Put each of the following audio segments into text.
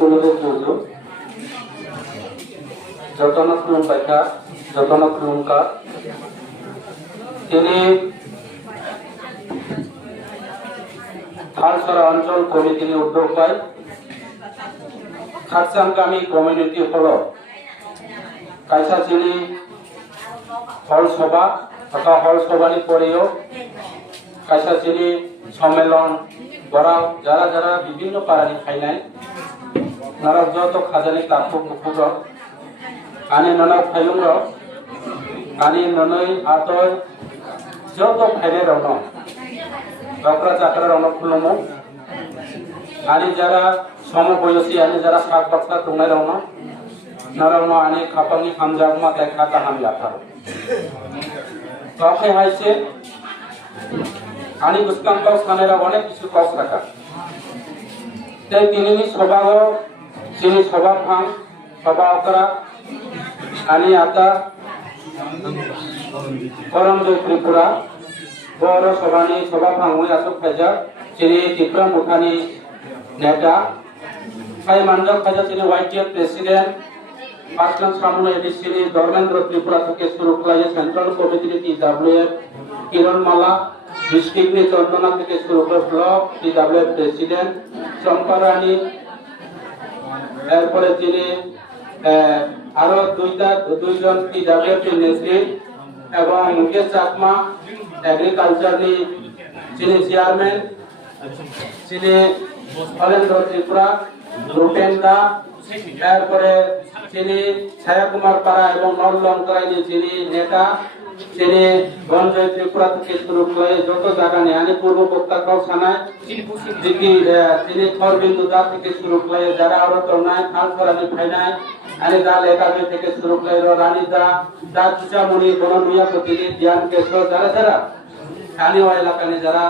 Kulungan Jojo, Jotana Kulung Baca, Jotana Kulungka. Ini Thalsara Anchol Committee ni uddog pai. Khatsan Kami Community Holo. Kaisa chini hall sabha atau hall sabha ni poreo kaisa chini সম্মেলন করা যারা যারা বিভিন্ন পারানি খাইনাই নারা যত খাজানি কাকু কুকুর আনি ননা ফাইলুং র আনি ননই আতই যত ফাইলে রন ডকরা চাকরা রন খুলমু আনি যারা সমবয়সী আনি যারা সাত বছর তুঙ্গাই রন নারানো আনি খাপানি হামজাগমা দেখা কাহাম লাফার তখন হাইছে আনি বুঝতাম কাউ সানেরা অনেক কিছু কাজ রাখা তাই তিনি সভা তিনি সভা ফাং সভা করা আনি আতা করমজয় ত্রিপুরা বড় সভানি সভা ফাং হয়ে আসক খাইজা তিনি ত্রিপুরা মুখানি নেতা খাই মানজক খাইজা তিনি ওয়াইটিএফ প্রেসিডেন্ট পাঁচজন সামনে এডিসিনি ধর্মেন্দ্র ত্রিপুরা থেকে শুরু করে সেন্ট্রাল কমিটি টিডব্লিউএফ কিরণমালা ডিস্ট্রিক্ট নি চন্দনা থেকে শুরু করে ব্লক টিডব্লিউএফ প্রেসিডেন্ট চম্পারানী এরপরে তিনি আরো দুইজন টিডব্লিউএফ নেত্রী এবং মুকেশ চাকমা এগ্রিকালচার নি তিনি চেয়ারম্যান তিনি হলেন্দ্র ত্রিপুরা রুটেন্দা এরপরে তিনি ছায়া কুমার পাড়া এবং নললঙ্করাইনি যিনি নেতা তিনি গঞ্জয় ত্রিপুরা থেকে শুরু করে যত জায়গা নেই আনি পূর্ব বক্তাকাও সানায় তিনি থরবিন্দু দা থেকে শুরু করে যারা আরো তরনায় খালসরানি ফাইনায় আনি দাল একাডেমি থেকে শুরু করে রানী দা চুচামণি বনমিয়া প্রতিনি জ্ঞান কেশর যারা যারা স্থানীয় এলাকানি যারা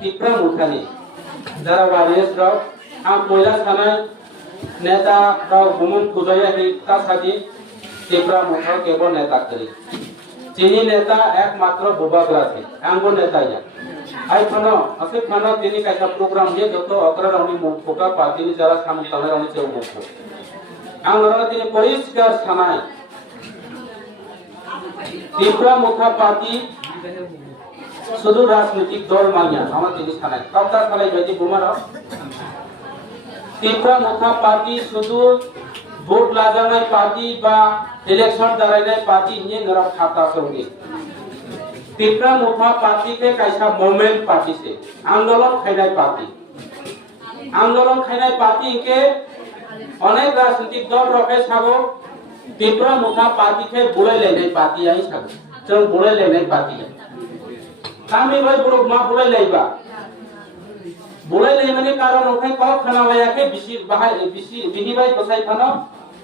তীব্র মুখানি যারা ওয়ারিয়াস রাও আম পয়লা সানায় नेता राव भूमन खुजया हिता सादी ত্রিপুরা মুখ্য কেবল নেতা করি চিনি নেতা একমাত্র বুবাগ্রা थे आंगो नेता या आई फनो असे फनो तिनी कायसा प्रोग्राम ये जतो अकरा रावनी मुखोका पार्टीनि जरा साम तले रावनी चेउ मुखो आंगरा तिनी परिष्कार सानाय ত্রিপুরা মুখ্য पार्टी শুধু রাজনৈতিক দল মাইয়া আমার তিনি সানায় কবদা সানায় যদি বুমারা ত্রিপুরা মুখ্য পার্টি শুধু ভোট লাগানোর পার্টি বা ইলেকশন দাঁড়ানোর পার্টি নিয়ে নরম खाता সঙ্গে ত্রিপুরা মুখ্য পার্টি के कैसा मूवमेंट पार्टी से आंदोलन खाइनाय पार्टी के अनेक राजनीतिक दल रखे सागो ত্রিপুরা मुख्य पार्टी के बुलाई लेनाय पार्टी आई सागो जों बुलाई लेनाय पार्टी कामी भाई बुरुक मा बुलाई लेबा बुलाई लेमाने कारण ओखाय कौ खाना लायाके बिसि बाहाय बिसि बिनिबाय बसाय खानो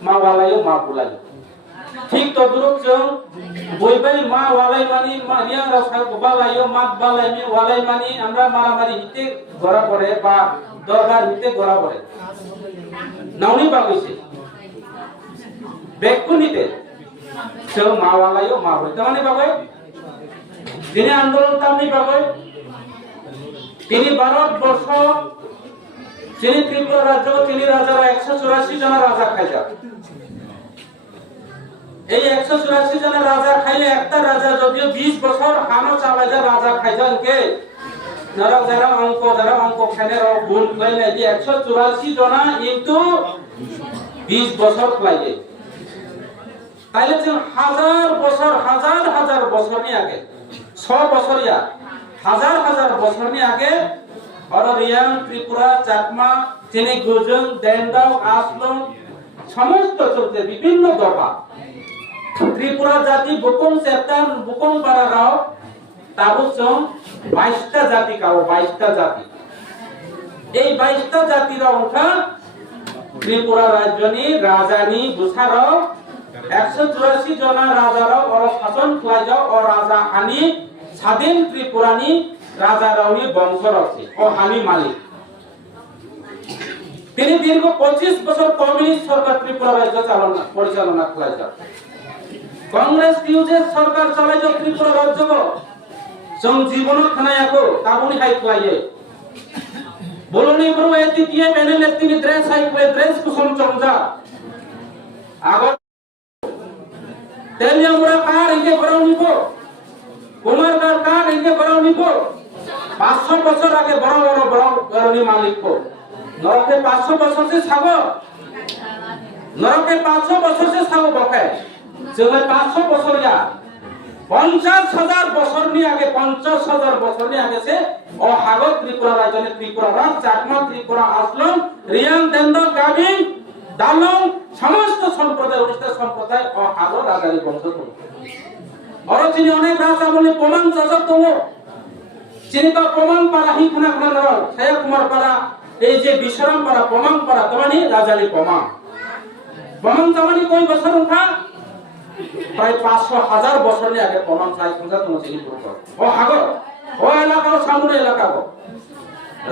मा वालायो मा बुलायो ठीक तो दुरुक जों बयबाय मा वालाय मानि मानिया रासा बालायो मा बालायनि वालाय मानि আমরা মারামারি হিতে গড়া পড়ে বা দরবার হিতে গড়া পড়ে নাউনি বাগইছে বেকুনিতে जों मा वालायो मा হইতে মানে বাগই দিনে আন্দোলন তামনি বাগই তিনি ভারতবর্ষ তিনি ত্রিপুরা রাজ্য তিনি রাজারা 184 জন রাজা খাইজা এই 184 জন রাজা খাইলে একটা রাজা যদিও 20 বছর হানো চালাজা রাজা খাইজানকে যারা অঙ্ক খানে র গুণ কইলে যে 184 জন কিন্তু 20 বছর খাইলে তাইলে যে হাজার বছর নি আগে 100 বছরিয়া হাজার বছর নি আগে অরিয়ান ত্রিপুরা চাকমা চিনি গুজং দেন্দাও আসলং সমস্ত চলতে বিভিন্ন দফা ত্রিপুরা জাতি বুকুং সেপ্তান বুকুং পারারাও তাবুচং 22টা জাতি কাও 22টা জাতি এই 22টা জাতির অংশ ত্রিপুরা রাজ্যনি রাজানি বুসারাও 184 জন রাজারাও অর শাসন খাইজাও ও রাজা হানি স্বাধীন ত্রিপুরানি রাজা রাউনি বংশ রয়েছে ও হানি মালিক তিনি দীর্ঘ 25 বছর কমিউনিস্ট সরকার ত্রিপুরা রাজ্য পরিচালনা করেছে কংগ্রেস ইউজে সরকার চালাইছে ত্রিপুরা রাজ্য जों জীবন খানায়াকো তাবুনি হাই খাইয়ে boloni bro eti tie benele tini dress hai kwe dress kusum chongja agot telia mura kar inge barau nipo kumar kar inge barau nipo 500 বছর আগে বড় বড় বড় গরনি মালিক কো নরকে 500 বছর সে ছাগো নরকে 500 বছর সে ছাগো বকে जोङो 500 বছর যা 50,000 বছর নি আগে 50,000 বছর নি আগে সে ও হাগত ত্রিপুরা রাজনে ত্রিপুরা রাজ চাকমা ত্রিপুরা আসলম রিয়াং দেন্দ গাবি দালং সমস্ত সম্প্রদায় উনিশটা সম্প্রদায় ও হাগত রাজানি বংশ তো আর তিনি অনেক রাজা বলে প্রমাণ চাচা তো চিনি তো প্রমাণ পারা হি খানা খানা নর ছায়া কুমার পারা এই যে বিশ্বরাম পারা প্রমাণ পারা তোমানি রাজানি প্রমাণ প্রমাণ তোমানি কই বছর উঠা প্রায় 500,000 বছর আগে প্রমাণ চাই খোঁজা তুমি চিনি করছো ও হাগর ও এলাকা সামনে এলাকা গো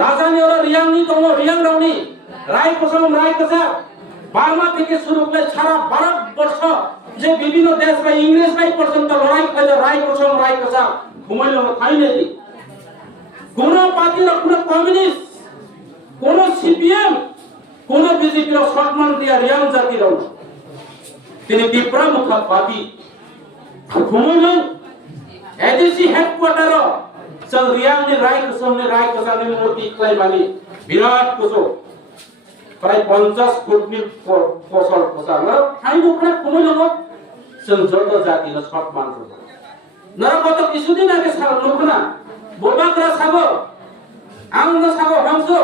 রাজানি ওরা রিয়াং নি তো রিয়াং রাউনি রায় কোসম রায় কোসা বার্মা থেকে শুরু করে সারা ভারতবর্ষ যে বিভিন্ন দেশ বা ইংরেজ ভাই পর্যন্ত লড়াই করে রায় কোসম রায় কোসা ঘুমাইলো খাই নেই কোন পার্টির কোন কমিউনিস্ট কোন সিপিএম কোন বিজেপির সম্মান দিয়া রিয়াং জাতির তিনি ত্রিপুরা মুখপাতি ঘুমাইলেন এডিসি হেডকোয়ার্টার সব রিয়াং নি রায় কোসানি মূর্তি ক্লাইমানি বিরাট কুসো প্রায় 50 ফুট নি ফসল ফসাল খাইবো প্রায় ঘুমাইলেন সব যত জাতির সম্মান না কত কিছুদিন আগে সারা লোকনা बोबाग्रा सागो आंग सागो हमसो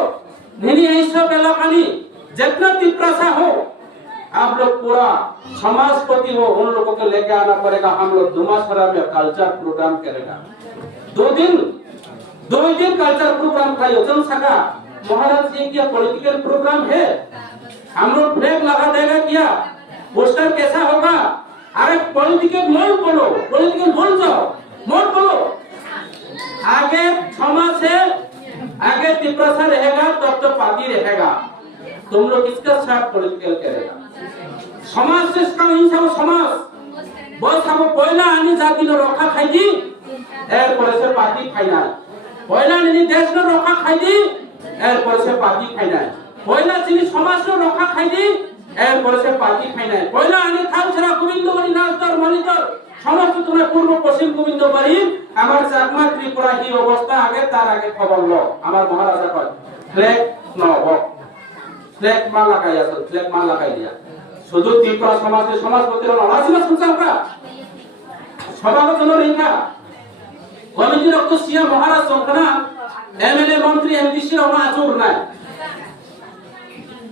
नहीं ऐसा बेलाकानी जितना तिप्रासा हो आप लोग पूरा समाजपति हो उन लोगों को लेके आना पड़ेगा हम लोग दुमासरा में कल्चर प्रोग्राम करेगा 2 दिन कल्चर प्रोग्राम का आयोजन सका महाराज जी क्या पॉलिटिकल प्रोग्राम है हम लोग फ्लैग लगा देगा क्या पोस्टर कैसा होगा अरे पॉलिटिकल मोड़ जाओ मोड़ बोलो आगे समाज से आगे तिप्रासा रहेगा तब तो पार्टी रहेगा तुम लोग इसका साथ पॉलिटिकल करेगा समाज से इसका हिंसा समाज बस हम पहला आनी जाति नो रखा खाई एर पर से पार्टी खाइना पहला आनी देश नो रखा खाई एर पर से पार्टी खाइना पहला चिनी समाज नो रखा खाई एर पर से पार्टी खाइना पहला आनी थाल छरा गोविंदबाड़ी नाचतर मणितर সমস্ত তোমরা পূর্ব পশ্চিম গোবিন্দবাড়ি আমার চাকমা ত্রিপুরা কি অবস্থা আগে তার আগে খবর লো আমার মহারাজা কয় ফ্ল্যাগ নব ফ্ল্যাগ মান লাগাই আছে ফ্ল্যাগ মান লাগাই দিয়া শুধু ত্রিপুরা সমাজের সমাজপতির আলোচনা শুনছাও কা সভাগত রেখা কমিটি রক্ত সিয়া মহারাজ সংখ্যা এমএলএ মন্ত্রী এমপিসি র আচুর নাই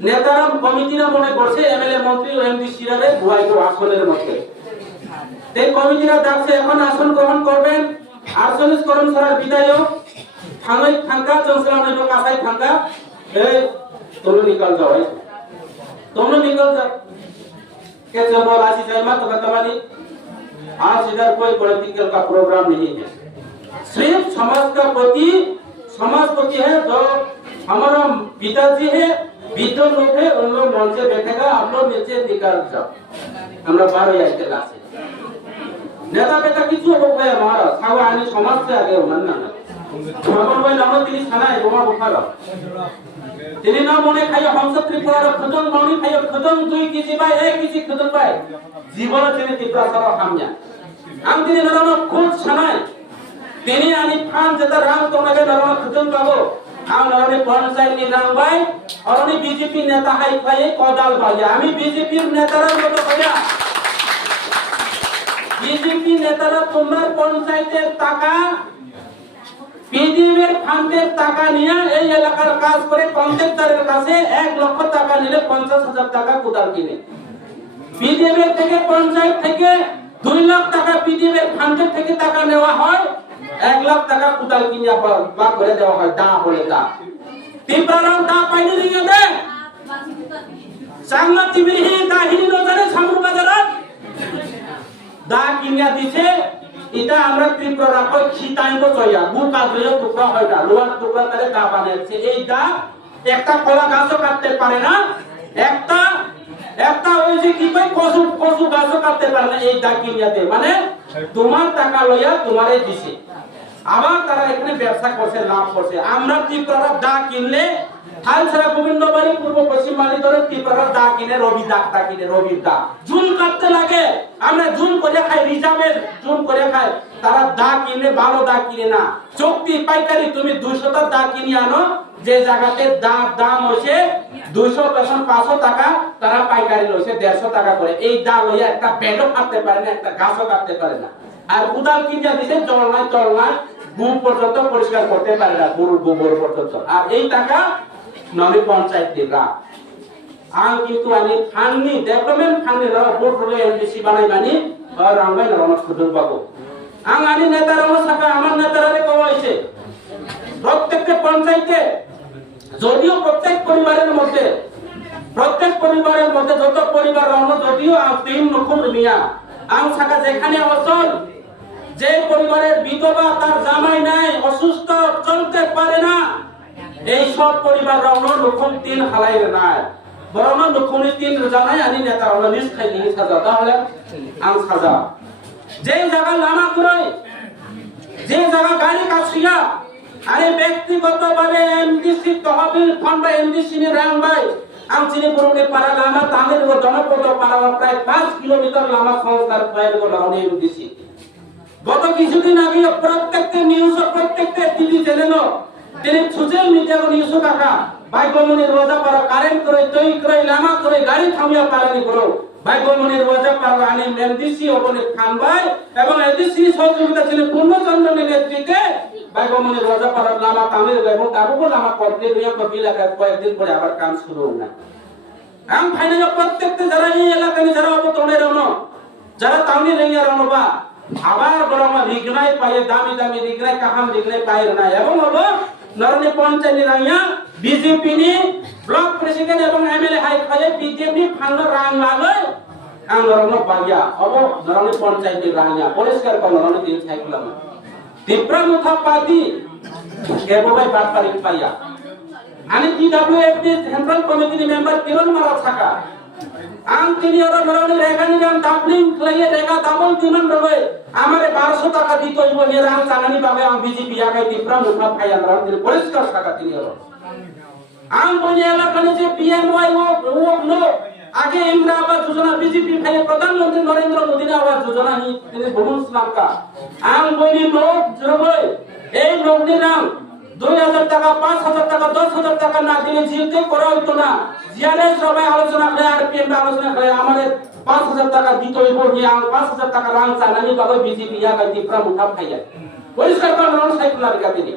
নেতারা কমিটিরা মনে করছে এমএলএ মন্ত্রী ও এমপিসি রে ভুয়াইতো আসনের মধ্যে এই কমিটিরা ডাকছে এখন আসন গ্রহণ করবেন 48 কর্মচারীর বিদায়ক থাঙ্গাই থাঙ্কা চংসলা নইব কাসাই থাঙ্কা এই তোমরা নিকল যাও के जब राशि जयमा तो कतवानी आज इधर कोई पॉलिटिकल का प्रोग्राम नहीं है सिर्फ समाजपति है जो हमारा पिताजी है विद्ध लोग है उन लोग मन से बैठेगा आप लोग नीचे निकाल जाओ हम लोग 12 या के लासे नेता बेटा কিছু হবে মহারাজ খাওয়া আনি সমাজ से आगे মাননা না আমার ভাই নাম তিনি থানায় বোমা বোখারা তিনি না মনে খাইয়া হংস ত্রিপুরার খতম মনি খাইয়া খতম 2 কেজি বা 1 কেজি খতম পায় জীবন তিনি ত্রিপুরা সারা হাময়া আম তিনি নরম খুদ ছানায় তিনি আনি ফান যেটা রাম তোমাকে নরম খতম পাবো আম নরমে পঞ্চায়েত নি রাম ভাই আর উনি বিজেপি নেতা হাই খাইয়ে কদাল ভাই আমি বিজেপির নেতারা মতো কইয়া বিজেপি নেতারা তোমার পঞ্চায়েতের টাকা পিডিএর ফান্ডের টাকা নিয়ে এই এলাকার কাজ করে কন্ট্রাক্টরের কাছে 1 লক্ষ টাকা নিলে 50,000 টাকা কোদাল কিনে পিডিএর থেকে পঞ্চায়েত থেকে 2 লাখ টাকা পিডিএর ফান্ডের থেকে টাকা নেওয়া হয় 1 লাখ টাকা কোদাল কিনে বা করে দেওয়া হয় দা বলে দা ত্রিপুরার দা পাইনি দিয়ে দে চাংলা টিভিহি দাহিনী নজরে সামরু বাজারত দা কিনিয়া দিছে এটা আমরা ত্রিপুরা কই খিতাইব চয়া গু কাজলে টুকরা হয়টা লোহার টুকরা তারে দা বানাইছে এই দা একটা কলা গাছও কাটতে পারে না একটা ওই যে কি কই কসু গাছও কাটতে পারে না এই দা কিনিয়াতে মানে তোমার টাকা লইয়া তোমারে দিছে আবার তারা এখানে ব্যবসা করছে, লাভ করছে। আমরা ত্রিপুরার দা কিনলে হালছাড়া গোবিন্দবাড়ি পূর্ব পশ্চিম বাড়ি ধরে ত্রিপুরার দা কিনে রবির দা জুন কাটতে লাগে। আমরা জুন করে খাই, রিজার্ভের জুন করে খাই। তারা দা কিনে ভালো দা কিনে না, চুক্তি পাইকারি। তুমি 200 দা কিনে আনো, যে জায়গাতে দাম হচ্ছে 200 পেছন 500 টাকা, তারা পাইকারি লইছে 150 টাকা করে। এই দা লইয়া একটা বেডও কাটতে পারে না, একটা গাছও কাটতে পারে না। আর উদাল কিনে দিছে জল নাই গু পর্যন্ত পরিষ্কার করতে পারে না, গরুর গোবর পর্যন্ত। আর এই টাকা নবী পঞ্চায়েত দিবা। আর কিন্তু আমি ফান্ডনি ডেভেলপমেন্ট ফান্ডনি রা ভোট হলে এমডিসি বানাই বানি আর রামবাই নরমত খুদুল পাবো। আমি নেতারা সাথে আমার নেতারারে কওয়াইছে প্রত্যেকটা পঞ্চায়েতে, যদিও প্রত্যেক পরিবারের মধ্যে যত পরিবার রহন, যদিও তিন নকুল মিয়া আম থাকা যেখানে অচল, যে পরিবারের বিধবা, তার জামাই নাই, অসুস্থ, চলতে পারে না, এই সব পরিবার রহন নকুল 3 হালাই নাই। বরং নকুল 3 জানাই আনি নেতা হলো নিজ খাই নিয়ে সাজা। তাহলে আম সাজা যে জায়গা লামা করে, যে জায়গা গাড়ি কাছিয়া, আরে ব্যক্তিগতভাবে এমডিসি তহবিল ফান্ড বা এমডিসি নি রাং ভাই আম চিনি পুরনে পারা লামা তামিল ও জনপদ পারা প্রায় 5 কিলোমিটার লামা সংস্কার ফাইল গো লাউনি এমডিসি। গত কিছুদিন আগে প্রত্যেকটা নিউজ, প্রত্যেকটা TV channel, social media news কাকা বাইগমনির রোজা পারা কারেন্ট করে তৈ করে লামা করে গাড়ি থামিয়া পারানি করো বাইগমনির রোজা পারা আনি এমডিসি ওপনে খানবাই এবং এমডিসি সহযোগিতা ছিল পূর্ণচন্দ্রের নেতৃত্বে বাইগমনির রোজা পারা লামা তামিল এবং তারপর লামা কমপ্লিট হইয়া কপি এলাকায় কয়েকদিন পরে আবার কাজ শুরু না। আমি ফাইনাল প্রত্যেকটা যারা এই এলাকায় যারা অবতরণের রন, যারা তামিল রেঙ্গা রনবা আবার বরং রিগনাই পায়ে দামি দামি রিগনাই কাহাম রিগনাই পায়ের না। এবং হলো নরনে পঞ্চায়েত রাইয়া বিজেপি নি ব্লক প্রেসিডেন্ট এবং এমএলএ হাই খায়ে বিজেপি ফান্ড রাং লাগে আং নরনে বাগিয়া অব নরনে পঞ্চায়েত রাইয়া পরিষ্কার কর নরনে দিন ছাইকুলাম ত্রিপুরা মুথা পার্টি কেববাই বাত তারিখ পাইয়া আমি পিডব্লিউএফটি সেন্ট্রাল কমিটি মেম্বার কিরণ মারা থাকা আম তিনি ওর নরনে রেগানি নাম ডাবলিং খাইয়ে রেগা ডাবল দিমান রবে আমারে 1200 টাকা দিত হইব নি রাম চালানি পাবে আম বিজেপি আগাই ত্রিপুরা মুথা পাইয়া নরনে পরিষ্কার টাকা তিনি ওর আম বলে এলাকায় যে পিএমওয়াই ও নো আগে ইন্দিরা আবাস যোজনা বিজেপি খাইয়ে প্রধানমন্ত্রী নরেন্দ্র মোদী আবাস যোজনা নি তিনি বহুল শ্লাকা আম বলি লোক জরবে এই লোকদের নাম 2000 টাকা 5000 টাকা 10000 টাকা না দিলে জিতে করা হইতো না। জিয়ারে সবাই আলোচনা করে আর পিএম আলোচনা করে আমাদের 5000 টাকা দিতে হইব নি আম 5000 টাকা রাং চালানি পাবে বিজেপি ইয়া গাইতি প্রা মুঠা খাইয়া পরিষ্কার করে নন সাইকুলার গাতিনি।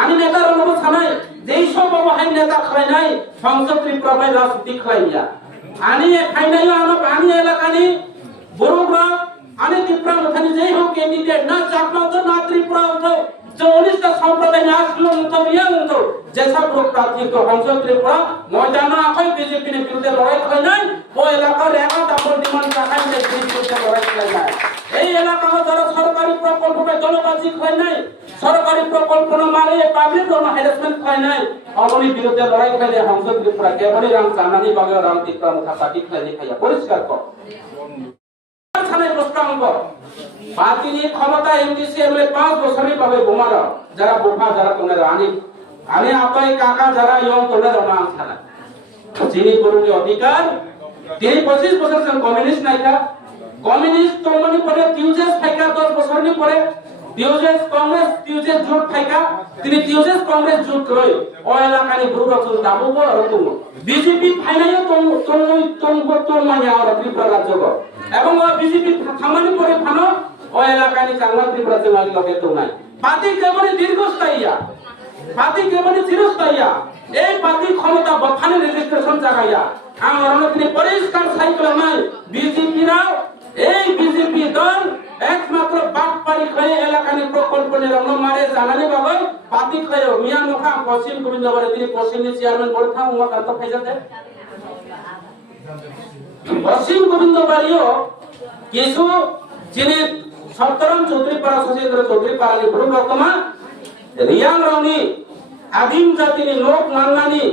আমি নেতার অনুভব ছানাই যেই সব অবহাই নেতা খাই নাই সংসদ ত্রিপুরা রাজনীতি খাইয়া আমি খাই নাই আমি এলাকানি বড়রা আমি ত্রিপুরা মথানি যেই হোক ক্যান্ডিডেট না চাকমা তো না ত্রিপুরা তো 40টা সম্প্রদায় আসলো তো রিয়াল তো যেসা লোক প্রার্থী তো সংসদ ত্রিপুরা ময়দানে আখাই বিজেপি নে বিরুদ্ধে লড়াই খাই নাই ও এলাকার একা ডাবল ডিমান্ড রাখাই নাই বিরুদ্ধে লড়াই খাই নাই। এই এলাকা যারা সরকারি প্রকল্পে জলবাজি খাই নাই, সরকারি প্রকল্প মারে পাবলিক হ্যারাসমেন্ট খাই নাই, অগণি বিরুদ্ধে লড়াই খাইলে সংসদ ত্রিপুরা কেবলই রাম চানানি বাগে রাম ত্রিপুরা মুখা পাটি খাইয়া পরিষ্কার কর থানায় প্রস্তাব কর পার্টি নিয়ে ক্ষমতা এমডিসি এমএলএ 5 বছরই পাবে বোমারা যারা বোকা যারা তোমরা আমি আপাই কাকা যারা ইয়ং তোমরা রমান থানা যিনি করুনি অধিকার তিনি 25 বছর কমিউনিস্ট নাইকা কমিউনিস্ট তোমনি পরে টিউজেস ফাইকা 10 বছর নি পরে টিউজেস কংগ্রেস টিউজেস জোট ফাইকা তিনি টিউজেস কংগ্রেস জোট রই ও এলাকানি গ্রুপ রচন দাবো আর তুমি বিজেপি ফাইনাইও তোম মানে আর ত্রিপুরা রাজ্য এবং বিজেপি থামানি পরে ফানো ও এলাকানি চাংলা ত্রিপুরা জেলার লগে তো নাই পার্টি কেবল দীর্ঘস্থায়ী পার্টি কেবল চিরস্থায়ী এই পার্টি ক্ষমতা বখানে রেজিস্ট্রেশন জাগাইয়া আমার অনেক পরিষ্কার সাইকেল নাই বিজেপিরা এই বিজেপি দল একমাত্র বাটপাড়ি খায় এলাকানি প্রকল্প নিরঙ্গ মারে জানানি বাবা পাতি খায় মিয়া মুখা পশ্চিম গোবিন্দবাড়ি তিনি পশ্চিমী চেয়ারম্যান বলতা উমা কান্ত খাইজাতে পশ্চিম গোবিন্দবাড়িও কিছু যিনি সপ্তরম চৌধুরী পাড়া শশীন্দ্র চৌধুরী পাড়ানি গ্রুপ রকমা রিয়াং রনি আদিম জাতিনি লোক মাননানি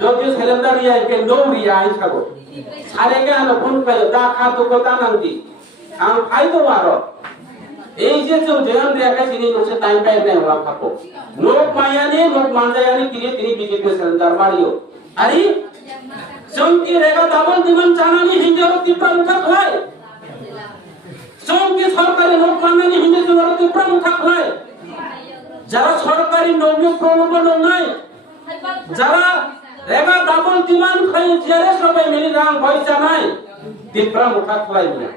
যদিও সেলেন্ডার রিয়াকে নৌ রিয়া আইছাগো সারেকে আনো ফোন পাইও দা খা তো কথা নাংদি আম ফাইতো বারো এই যে জয়ন রেখা তিনি নোসে টাইম পাই না ওরা থাকো লোক মায়ানি লোক মানজায়ানি তিনি বিজেপি সেন্টার মারিও আরে চমকি রেগা ডাবল দিমান চানানি হিন্দর তীব্র মুখা খয় চমকি সরকারি লোক মানানি হিন্দর তীব্র মুখা খয় যারা সরকারি নৌমি প্রলোভন নয় যারা রেগা ডাবল দিমান খাই জিয়ারে সবাই মিলি রাং ভয় জানাই তীব্র মুখা খয় না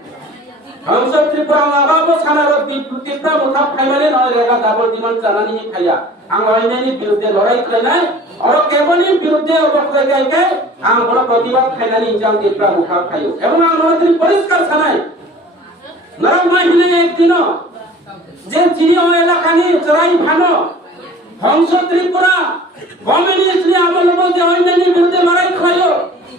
हमसे त्रिपुरा आगाबो सानारो त्रिपुरा मुखा फाइमाने न रेगा डाबल दिमान जानानि खाया आं अयनानि बिरुद्धे लड़ाई खालायनाय और केवलनि बिरुद्धे अबखय गायके आं बड़ प्रतिबाद खायनानि जां त्रिपुरा मुखा खायो एवं आं नरत्री परिष्कार सानाय नरम माहिने एकदिन जे चिनिया एलाकानि चराई भानो हमसे त्रिपुरा कम्युनिस्ट नि आमलबो जे अयनानि बिरुद्धे लड़ाई खायो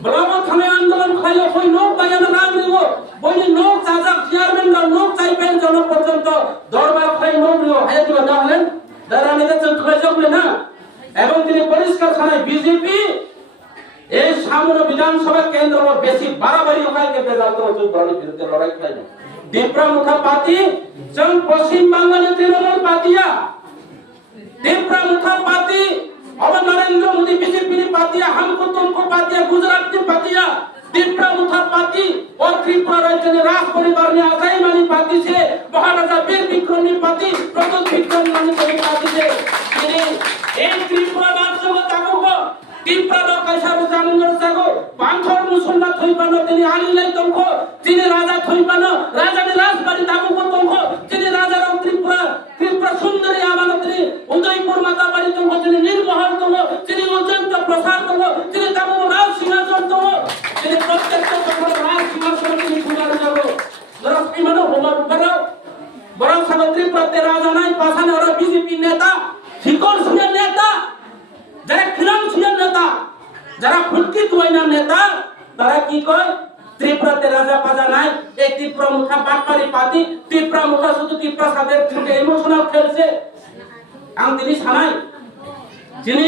ब्लॉक थाने आंदोलन खायो कोई लोक बायाना नाम लियो বলি লোক চাচা চেয়ারম্যান না লোক চাইবেন জন পর্যন্ত দরবার খাই লোক লিও হায় দিও না হলেন দাঁড়ানিতে চলে যাবে না এবং তিনি পরিষ্কার ছাড়াই বিজেপি এই সামনে বিধানসভা কেন্দ্র বেশি বাড়াবাড়ি ওখানে বেজাল তো দলের বিরুদ্ধে লড়াই খাই না তীব্রা মুখা পার্টি जों পশ্চিম বাংলার তৃণমূল পার্টিয়া তীব্রা মুখা পার্টি अब नरेंद्र मोदी बीजेपी की पार्टियां हमको तुमको पार्टियां गुजरात की पार्टियां त्रिपुरा मुखा पार्टी और त्रिपुरा राज्य ने राज परिवार ने आजाई मानी पार्टी से महाराजा वीर विक्रम की पार्टी प्रदोष विक्रम मानी पार्टी से एक त्रिपुरा राज्य में ताको त्रिपुरा लोग कैसा जामुनर सागो पांचों मुसलमान थोई बनो तेरी आली ले तुमको तेरी राजा थोई बनो राजा ने राज बारी ताको तुमको तेरी राजा राम त्रिपुरा त्रिपुरा सुंदरी आमानत्री उदयपुर माता बारी तुमको तेरी निर्महल तुमको तेरी उज्जैन प्रसाद तुमको तेरी ताको राज सिंहासन तुमको तेरी प्रत्येक तुमको राज सिंहासन की सुनार जाओ जरा इमानो होमर करो बड़ा सागत्री प्रत्येक राजा नहीं पासाने और बीजेपी नेता शिकोर सुने नेता যারা ফিনান্সিয়াল নেতা যারা ফুটকি তুইনা নেতা তারা কি কয় ত্রিপুরাতে রাজা পাজা নাই এই ত্রিপুরা মুখা বাটপারি পাতি ত্রিপুরা মুখা শুধু ত্রিপুরা সাদের থেকে ইমোশনাল খেলছে আম তিনি সানাই যিনি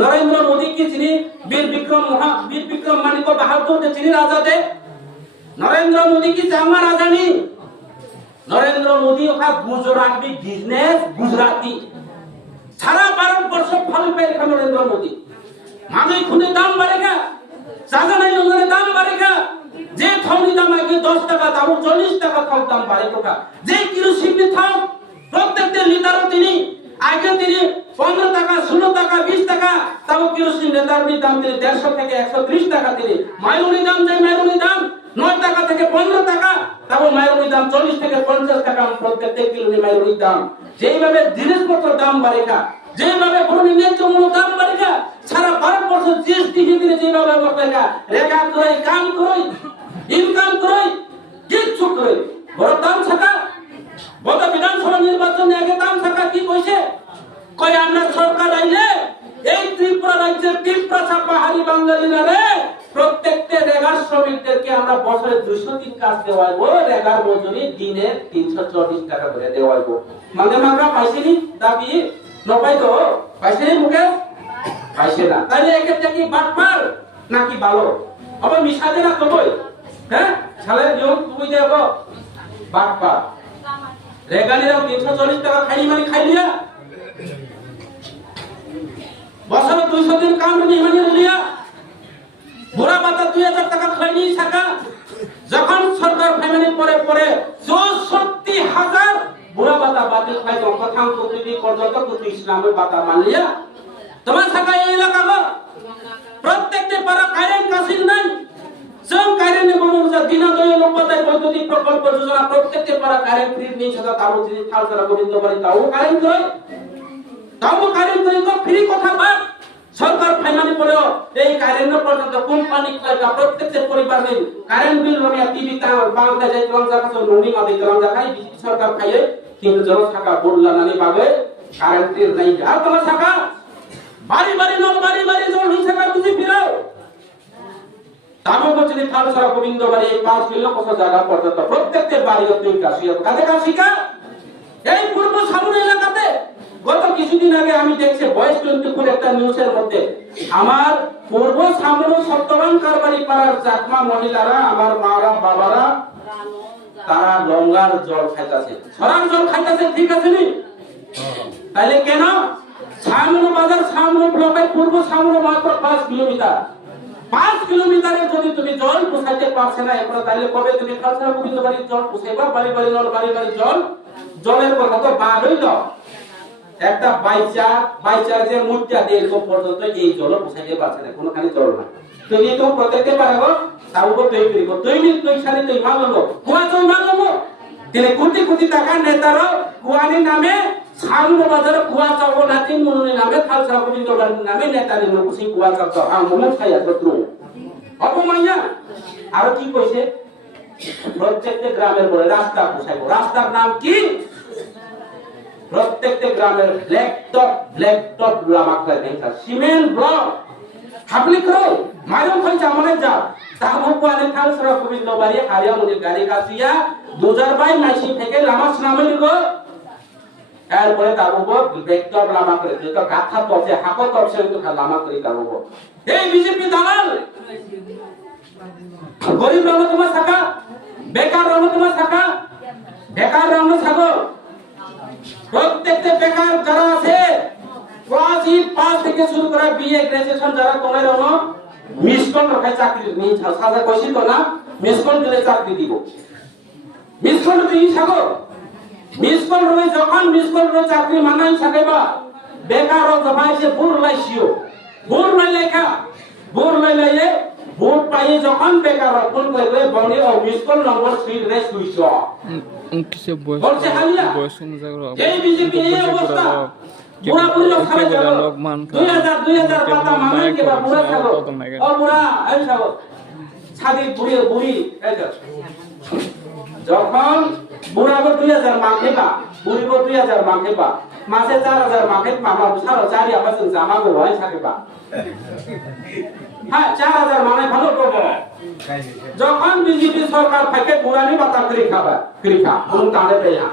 নরেন্দ্র মোদি কি যিনি বীর বিক্রম মানিক বাহাদুর যে যিনি রাজা দে নরেন্দ্র মোদি কি জামা রাজা নি নরেন্দ্র মোদি ওখা গুজরাটি বিজনেস গুজরাটি सारा भारतवर्ष फल पेरेगा नरेंद्र मोदी मागे खुने दाम बढ़ेगा साजा नहीं लोगों दाम बढ़ेगा जे थौनी दाम आगे 10 টাকা दाम 40 টাকা थौ दाम बढ़ेगा जे किरोसिन थौ प्रत्येक लिटार তিনি আগে তিনি 15 টাকা 16 টাকা 20 টাকা তাও কিরোসিন লিটারের দাম তিনি 150 থেকে 130 টাকা তিনি মাইরুনি দাম যে মাইরুনি দাম 9 টাকা থেকে 15 টাকা তাও মাইরুনি দাম 40 থেকে 50 টাকা প্রত্যেক কিলোনি মাইরুনি দাম যেইভাবে জিনিসপত্র দাম বাড়েগা যেভাবে গণনীয় মূল্য দাম বাড়েগা সারা ভারতবর্ষ জিএসটি হিসেবে যেভাবে বাড়েগা রেখা করে কাম করে ইনকাম করে কিছু করে বড় দাম থাকা গত বিধানসভা নির্বাচনে আগে দাম থাকা কি কইছে কই আমরা সরকার আইলে এই ত্রিপুরা রাজ্যের ত্রিপুরা পাহাড়ি বাঙালিরা রে প্রত্যেকটা রেগার শ্রমিকদেরকে আমরা বছরে 200 দিন কাজ দেওয়াইবো রেগার মজুরি দিনে 340 টাকা করে দেওয়াইবো মানে আমরা পাইছিনি দাবি নপাই তো পাইছিনি মুখে পাইছে না তাহলে একটা কি বাটপার নাকি ভালো আবার মিশাদে না কবই হ্যাঁ ছালে নিয়ম তুমি দেব বাটপার রেগানিরাও 340 টাকা খাইনি মানে খাইলিয়া বছরে 200 দিন কাম নি মানে লিয়া বুড়া বাতা 2000 টাকা খাইনি থাকা যখন সরকার ফ্যামিলি পরে পরে 64000 বুড়া বাতা বাতিল খাই তো কথা কইবি পর্যন্ত কুতি ইসলামের বাতা মানলিয়া তোমার থাকা এই এলাকা প্রত্যেকটি পাড়া কারেন্ট কাসিন নাই সব কারেন্ট বমুজা দিনদয় লোকপাতায় বৈদ্যুতিক প্রকল্প যোজনা প্রত্যেকটি পাড়া কারেন্ট ফ্রি নিয়ে ছাড়া তাও যদি থালসারা গোবিন্দ বাড়ি তাও কারেন্ট করে তো ফ্রি কথা বাদ সরকার ফাইনালি পরে এই কারেন্ট পর্যন্ত কোম্পানি কয়টা প্রত্যেকটি পরিবার নেই কারেন্ট বিল রমিয়া টিভি তা বাংলা যায় লঞ্জা কাছে ননি মাদে লঞ্জা খাই বিজেপি সরকার খাইয়ে কিন্তু জন থাকা বললা নানি বাগে কারেন্টের নাই আর তোমার থাকা বাড়ি বাড়ি জল হইছে না বুঝি ফিরাও তামো বচনি থালসারা গোবিন্দ বাড়ি 5 কিলো কত জায়গা পর্যন্ত প্রত্যেকটি বাড়ি তুই কাশিয়া কাজে কাশিকা এই পূর্ব সামনে এলাকাতে গত কিছুদিন আগে আমি দেখছি ভয়েস 24 একটা নিউজের মধ্যে আমার পূর্ব সামনে সত্যবান কারবারি পাড়ার চাকমা মহিলারা আমার মারা বাবারা তারা গঙ্গার জল খাইতেছে, সরার জল খাইতেছে, ঠিক আছে নি? তাহলে কেন সামনে বাজার সামনে ব্লকের পূর্ব সামনে মাত্র 5 কিলোমিটার, 5 কিলোমিটারে যদি তুমি জল পোষাইতে পারছে না এখন, তাহলে কবে তুমি খালসা গোবিন্দ বাড়ির জল পোষাইবা? বাড়ি বাড়ি নল, বাড়ি বাড়ি জল, জলের কথা তো বাদ হইল। একটা বাইচার যে মুদ্রা দিয়ে এরকম পর্যন্ত এই জল পোষাইতে পারছে না, কোনোখানে জল না। তুমি তো প্রত্যেককে পারবো তার উপর তৈরি করিব, তৈরি সারি তৈরি মাল হলো কুয়া চল মাল হলো। তিনি কোটি কোটি টাকা নেতারও কুয়ানির নামে সামনে বাজারে কুয়া চাবো নাতিন মনুনের নামে খালসা গোবিন্দ বাড়ির নামে নেতারি নকুশি কুয়া চাবো আমলে খাইয়া শত্রু অপমাইয়া। আর কি কইছে? প্রত্যেকটা গ্রামের বলে রাস্তা পোষাইব। রাস্তার নাম কি? প্রত্যেকটা গ্রামের ব্ল্যাক টপ লামাকা দেখা সিমেন্ট ব্লক হাবলি করো মায়ম খাই জামনে যা তাহলে কোয়ানে খালসা গোবিন্দ বাড়ি হারিয়া মনি গাড়ি কাছিয়া 2022 মাসি থেকে লামা স্নামে গো। এরপরে তার উপর ব্যাকটপ লামা করে যেটা গাথা তছে হাকো তছে তো লামা করে তার উপর এই বিজেপি দালাল গরিব রঙ তোমার থাকা, বেকার রঙ তোমার থাকা, বেকার রঙ থাকো। প্রত্যেকটা বেকার যারা আছে ক্লাস 5 থেকে শুরু করে বিএ গ্রাজুয়েশন যারা করে রঙ মিস কল রাখায় চাকরি নিয়ে সাজা কইছি তো না, মিস কল দিলে চাকরি দিব। মিস কল দিই থাকো, মিস কল রয়ে যখন মিস কল রয়ে চাকরি মানাই থাকেবা বেকার ও জমাইছে বুর লাইছিও, বুর নাই লেখা, বুর নাই লাইলে বুর পাইয়ে যখন বেকার ফোন করে বনে ও মিস কল নম্বর 3 রে সুইচ বলছে হালিয়া এই বিজেপি এই অবস্থা বুড়া বুড়ি লোক খাবে যাবো 2000 পাতা মানাই কে বা বুড়া থাকো ও বুড়া এই থাকো ছাদি বুড়ি এই যখন বুড়া 2000 মাখেবা বুড়ি 2000 মাখেবা মাসে 4000 মাখে মামা সারা চারি আবার জামা গো হয় থাকেবা। হ্যাঁ 4000 মানে ভালো করব। যখন বিজেপি সরকার থেকে বুড়ানি বাতা করি খাবা করি খা কোন তারে পেয়া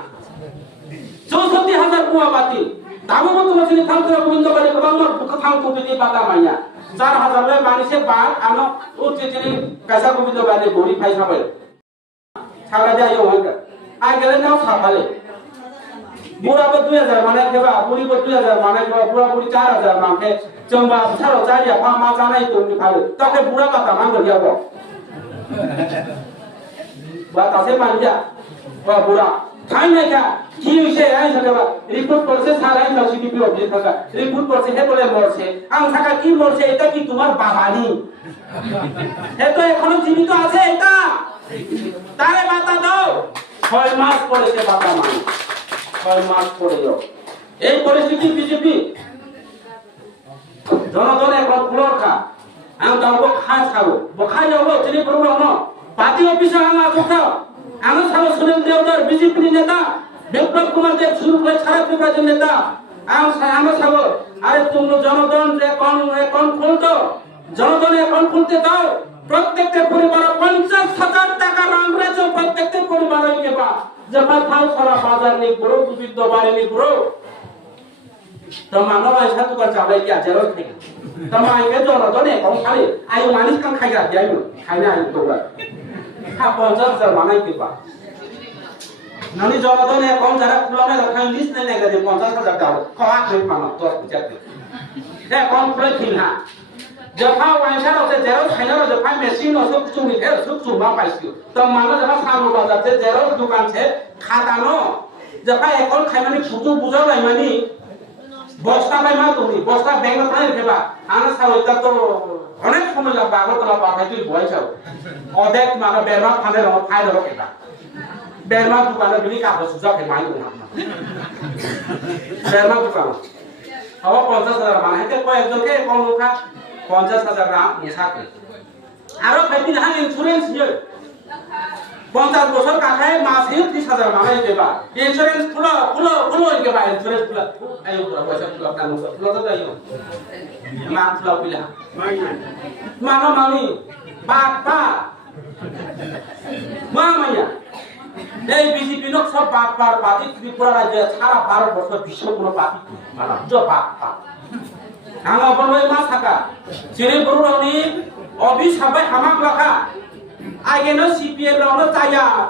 64000 কুয়া বাতি দাবো তো মছিনি খালসা গোবিন্দ বাড়ি কবাম খাম কবিতি বাতা মাইয়া 4000 রে মানিছে বাদ আনো উঠে চিনি কাসা গোবিন্দ বাড়ি বড়ি খাই খাবে ছাগা যায় ওইটা আই গেলে নাও ছাপালে বুড়া 2000 মানে খেবা বুড়ি 2000 মানে খেবা বুড়া বুড়ি 4000 মানকে জম্বা ছাড়ো চাইয়া মা জানাই তুমি খাবে তকে বুড়া বাতা মান গিয়া গো বা তাসে মানজা বা বুড়া খাই নাই কা কি হইছে আই থাকা রিপোর্ট করছে সারাই সিডিপি অফিস থাকা রিপোর্ট করছে হে বলে মরছে আং থাকা কি মরছে এটা কি তোমার বাবানি হে তো এখনো জীবিত আছে এটা তারে বাতা দাও 6 মাস পরেছে বাতা মানে 6 মাস পরেল এই পরিস্থিতি বিজেপি জনগণ এখন পুরো খা আম দাও খাই খাবো বখাই যাবো চিনি পড়বো না পার্টি অফিসে আনা কোথাও আমি সারা সুনীল দেওদার বিজেপি নেতা বিপ্লব কুমার দেব শুরু করে সারা ত্রিপুরার নেতা আমি সাগর আরে তুমি জনগণ এখন খুলতো জনগণ এখন খুলতে দাও প্রত্যেকটা পরিবার 50,000 টাকা রামরাজ প্রত্যেকটা পরিবার কেবা যখন খাও সারা বাজার নি পুরো বিদ্য বাড়ি নি পুরো তো মানব আইসা তো চালাই কি আছে রোজ থেকে তো মাইকে জনগণ এখন খালি আই মানিস কান খাইগা যাই খাইনা আই তোরা হ্যাঁ 50,000 মানাই কেবা নানি জনগণ এখন যারা খুলামে রাখাই লিস্ট নেই নেগা 50,000 টাকা খাওয়া খাই পানো 10 চাকরি এখন খুলে কিনা যখন ওয়াইসা রতে জেরো খাইনা রতে ফাই মেশিন ও সব চুমি ফের সব চুমা পাইছি তো মানুষ যখন সামনে বাজাতে জেরো দোকান ছে খাতানো যখন এখন খাইমানি ফুটু বুঝা যাইমানি বস্তা পাইমা তুমি বস্তা ব্যাংক ফাই রেখেবা আনা সাও এটা তো অনেক সময় লাগবে আগরতলা পাঠাই তুই বয় যাও অদেক মানে বেরমা ফানে রহ ফাই রহ কেবা বেরমা দোকানে বিনি কাগজ সুজা কে মাই না বেরমা দোকান আবার 50,000 মানে হেতে কয়েকজনকে কোন লোকা 50,000 রাম মুসাকে আরো ফেটিন হান ইন্স্যুরেন্স নিয়ে 50 বছর কাখায় মাসে 30,000 মানে দেবা ইন্স্যুরেন্স খুলো কেবা ইন্স্যুরেন্স খুলা আইও পুরা পয়সা খুলা কানো খুলা তো যাইও মা খুলা পিলা মানো মামি বাপ্পা মা মাইয়া এই বিজেপি লোক সব বাপ্পার পাতি ত্রিপুরা রাজ্যে সারা 12 বছর বিশ্ব কোনো পাতি মানা জ বাপ্পা আঙা বলই মা থাকা চিনি বড়ুনি অবি সবাই হামাক রাখা আগে নো সিপিএম রাও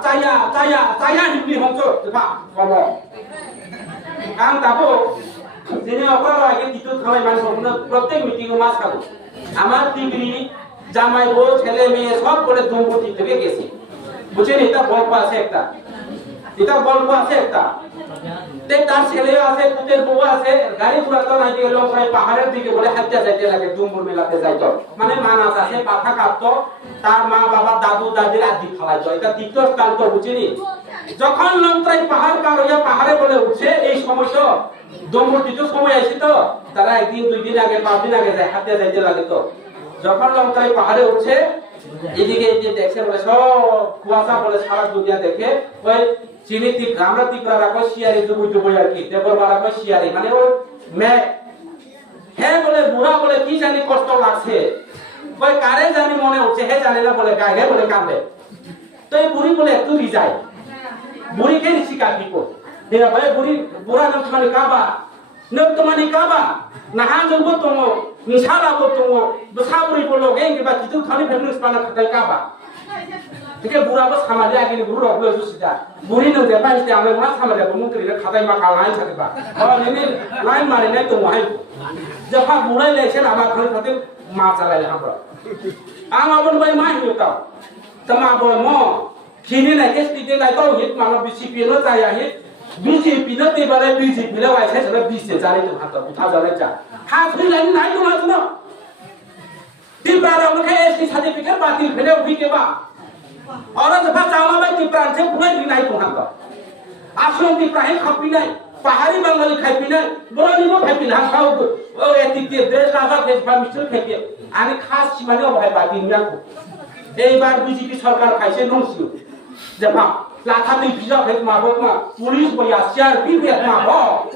চায়া হিন্দি হংসো দেবা বলো আং দাবো যিনি অপরাধ আগে কিছু খামাই মানুষ প্রত্যেক মিটিং মা সাবো আমার ডিগ্রি জামাই বউ ছেলে মেয়ে সব করে দম্পতি থেকে গেছি বুঝছেন এটা গল্প আছে একটা তার ছেলে আছে পুতের বউ আছে গাড়ি ঘোড়াতে নাই গেল প্রায় পাহাড়ের দিকে বলে হাঁটতে যাইতে লাগে ডুমুর মেলাতে যাইতো মানে মানাস আছে পাথা কাটতো তার মা বাবা দাদু দাদির আদি খাওয়াইতো এটা দ্বিতীয় স্থান তো বুঝিনি যখন লংত্রাই পাহাড় পার হইয়া পাহাড়ে বলে উঠছে এই সমস্যা দম্পতি তো সময় আছে তো তারা একদিন দুই দিন আগে 5 দিন আগে যায় হাঁটতে যাইতে লাগে তো যখন লংত্রাই পাহাড়ে উঠছে এদিকে যে দেখছে বলে সব কুয়াশা বলে সারা দুনিয়া দেখে ওই চিনি আমরা ত্রিপুরা রাখো শিয়ারি দুবুই আর কি দেবর রাখো শিয়ারি মানে ওই মে হ্যাঁ বলে বুড়া বলে কি জানি কষ্ট লাগছে ওই কারে জানি মনে হচ্ছে হে জানে না বলে গায়ে বলে কাঁদে তো এই বুড়ি বলে একটু রিজায় বুড়িকে ঋষি কাকি কো দেয়া ভাই বুড়া নতমানি কাবা নাহা জলবো তমো নিসালাবো তমো বসাবুরি বলো গেঙ্গে কিছু থানি ফেমিনিস পানা খাটাই কাবা ঠিক বুড়াবো সামাজে আগে বুড়ো রবলো সুসিদা বুড়ি নো দে পাইতে আমরা না সামাজে মুকরি খাতাই মা কালাই থাকবা নিনি লাইন মারি নাই তো হাই যখন বুড়াই লেছে আবার খালি খাতে মা চালাই আমরা আবন বাই মা হিউতা তমা বল মো খিনি নাই কেস দিতে লাই তো হিত মানো বিসিপি নো চায়া হিত বিজেপি নো তে বারে বিজেপি লে ওয়াই সাইছে বিসে জানি তো হাত উঠা জালে যা হাত হই লাইন নাই তো না তো ত্রিপুরা আমাকে এসটি সার্টিফিকেট বাতিল ফেলে উঠিকে বা और जब चावला में टिप्रा से पूरे दिन आई तो हम का आश्रम टिप्रा है खापी नहीं पहाड़ी बंगाली खापी नहीं बड़ा निमो खापी ना खाओ ओ एतिक देश राजा देश मिस्टर खेते आने खास माने भाई बाती मिया को এই বার বিজেপি সরকার খাইছে নংসিও যেমন লাথা দুই ভিজা ফেক মাবক মা পুলিশ বইয়া সিআরপি বিয়া মাব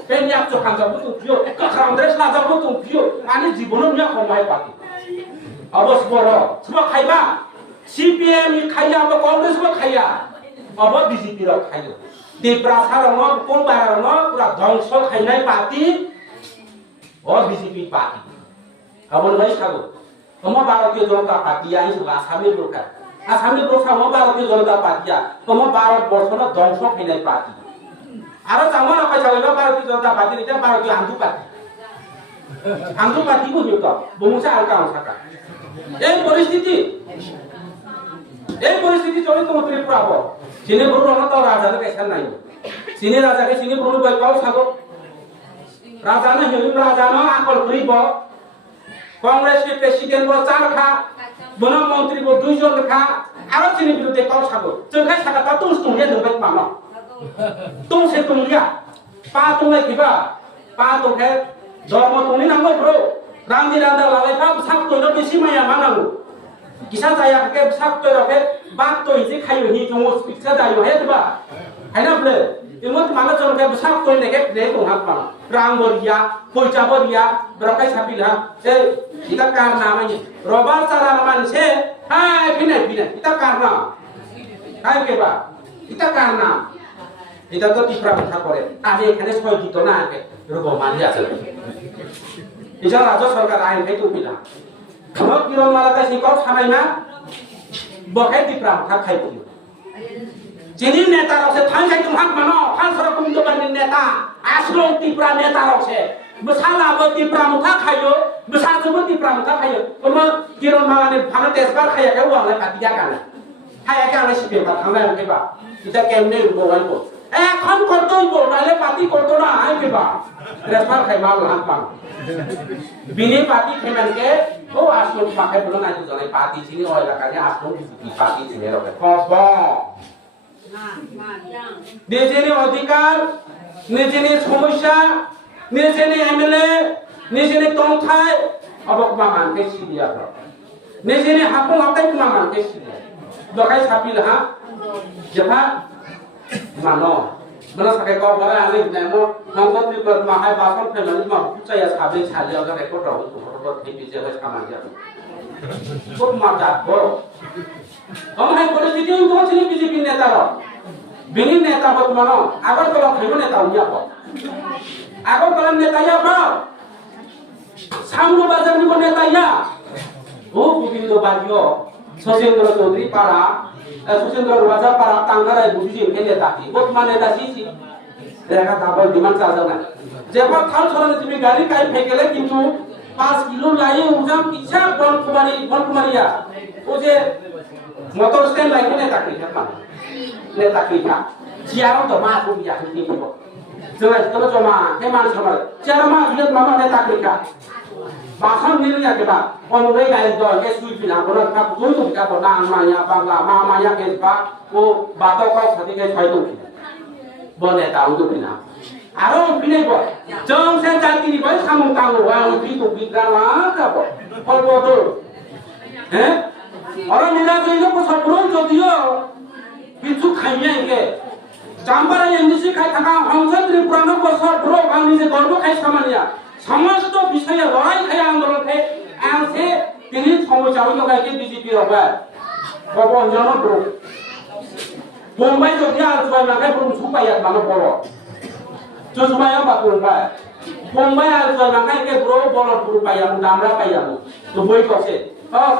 পেনিয়া চখান যাব তো পিও এক খামদ্রেস না যাব তো পিও আনি জীবন মিয়া কমাই পাতি অবশ্য বড় সব খাইবা সিপিএম খাইয়া বা কংগ্রেস বা খাইয়া অব বিজেপি র খাইও ত্রিপুরা সারং কোন বারং পুরা ধ্বংস খাইনাই পার্টি ও বিজেপি পার্টি আবল ভাই সাগো তোমার ভারতীয় জনতা পার্টি আই আসামের প্রকার আসামের প্রকার ভারতীয় জনতা পার্টি তোমার ভারতবর্ষ না ধ্বংস খাইনাই পার্টি আর জামা পাই চাইবা ভারতীয় জনতা পার্টি এটা ভারতীয় আন্দু পার্টি বুঝিও তো বমুসা আর কাম থাকা এই পরিস্থিতি চলে তো ত্রিপুরা হব চিনি ব্রুণ না তো রাজাকে কেসান নাই চিনি রাজাকে চিনি ব্রুণ বই পাও ছাগো রাজানে হিলি রাজানো আকল করিব কংগ্রেস প্রেসিডেন্ট বো 4 খা বন মন্ত্রী বো 2 জন খা আর চিনি বিরুদ্ধে পাও ছাগো চোখাই ছাগা তা তুস তুমিয়া ধরবে পানো তুম সে তুমিয়া পা তুমে কিবা পা তোকে ধর্ম তুমি নামো ব্রো রামজি রান্দা লালাই পা সাক তোইনো বেশি মায়া মানালো কিসা जाया के साक तो रखे बात तो इसे खायो ही जो पिक्चर जायो है बा है ना बले इमत मानो चल के साक तो लेके ले तो हाथ पा राम बरिया कोइचा बरिया बरकाई छापिला ए इता कारना माने रोबार सारा मानसे हाय बिने इता कारना हाय के बा इता कारना इता तो टिप्रा কথা করে আজ এখানে 6 দিত না আগে রোবো মানি আছে ইজা রাজ্য সরকার আইন কে তুপিলা খামক কিরণ মালাতে শিকর ছানাইনা বখাই ত্রিপুরা কথা খাইবো যিনি নেতা আছে থান চাই তোমাক মানো থান সরকুম দবানি নেতা আশ্রম ত্রিপুরা নেতা আছে বসালাবো ত্রিপুরা মুখা খাইও বসাজবো ত্রিপুরা মুখা খাইও তোমা কিরণ মালানে ভালো তেজবার খাইয়া কেউ ওয়ালে কাটিয়া কানা খাইয়া কানা শিপে বা থামলাই উঠেবা এটা কেমনে বগাইবো এখন করতইব নালে পাতি করতো না আইবা রেসপার খাইবা লান পান বিনি পাতি খেমানকে ও আশ্রম পাখাই বলো না জনে পাতি চিনি ওই এলাকায় আশ্রম বিজেপি পাতি চিনি রবে কসব নিজের অধিকার নিজের সমস্যা নিজের এমএলএ নিজের তংথাই অবকমা মানকে সিরিয়া নিজের হাপন হতাই কুমা মানকে সিরিয়া দকাই ছাপিল হা যেভা মানো mana sakai kau bara ane nemo nongkot di permahai bason family mah saya sabi cari agar rekod rawu untuk di bisa ke kamar kok mata bo kamu hai परिस्थिति untuk sini BJP नेता ro bini नेता hot mano agar kalau kamu नेता unya ko agar kalau नेता ya ba samno bazar ni ko नेता ya oh bibindo bagyo সশীন্দ্র Chowdhury পাড়া সশীন্দ্র রাজা পাড়া টাঙ্গারায় বুঝি ফেলে থাকি বর্তমানে এটা সিসি দেখা তারপর ডিমান্ড চার্জ না যেবার থাল ছড়ানো তুমি গাড়ি কাই ফেকেলে কিন্তু 5 কিলো লাই উজাম ইচ্ছা বনকুমারিয়া ও যে মোটর স্ট্যান্ড লাইনে নে তাকি থাকা নে তাকি থা চিয়ারও তো মা কো বিয়া হই দিব जोंना तो जमा हे मान समा चेरमा जुले मामा ने ताकरिका बासन निरु या केबा ओमरे गाय दो के सुइ पिना बोला का कोई तो का बोला माया बांगला माया के बा वो बातो का सदी के छय तो बने ताउ तो पिना आरो पिने बो जों से जाति नि बय सामु ताउ वा पि तो बिग्राला का बो बो तो हैं और निरा जइलो को सबरो जदियो बिचु खाइया के चांबारा एनडीसी खाइ थाका हंसन त्रिपुरानो बसर ब्रो गावनि जे गर्व खाइ सामानिया समस्त विषय लड़ाई खाइ आंदोलन थे आंसे तिनि समस्याव लगाय के बीजेपी रबा बबो जनो ब्रो मुंबई जति आजबाय माके ब्रो सुपाया मानो बरो जो सुपाया बाकुलबा मुंबई आजबाय माके के ब्रो बलो ब्रो पाया दामरा पाया तो बय कसे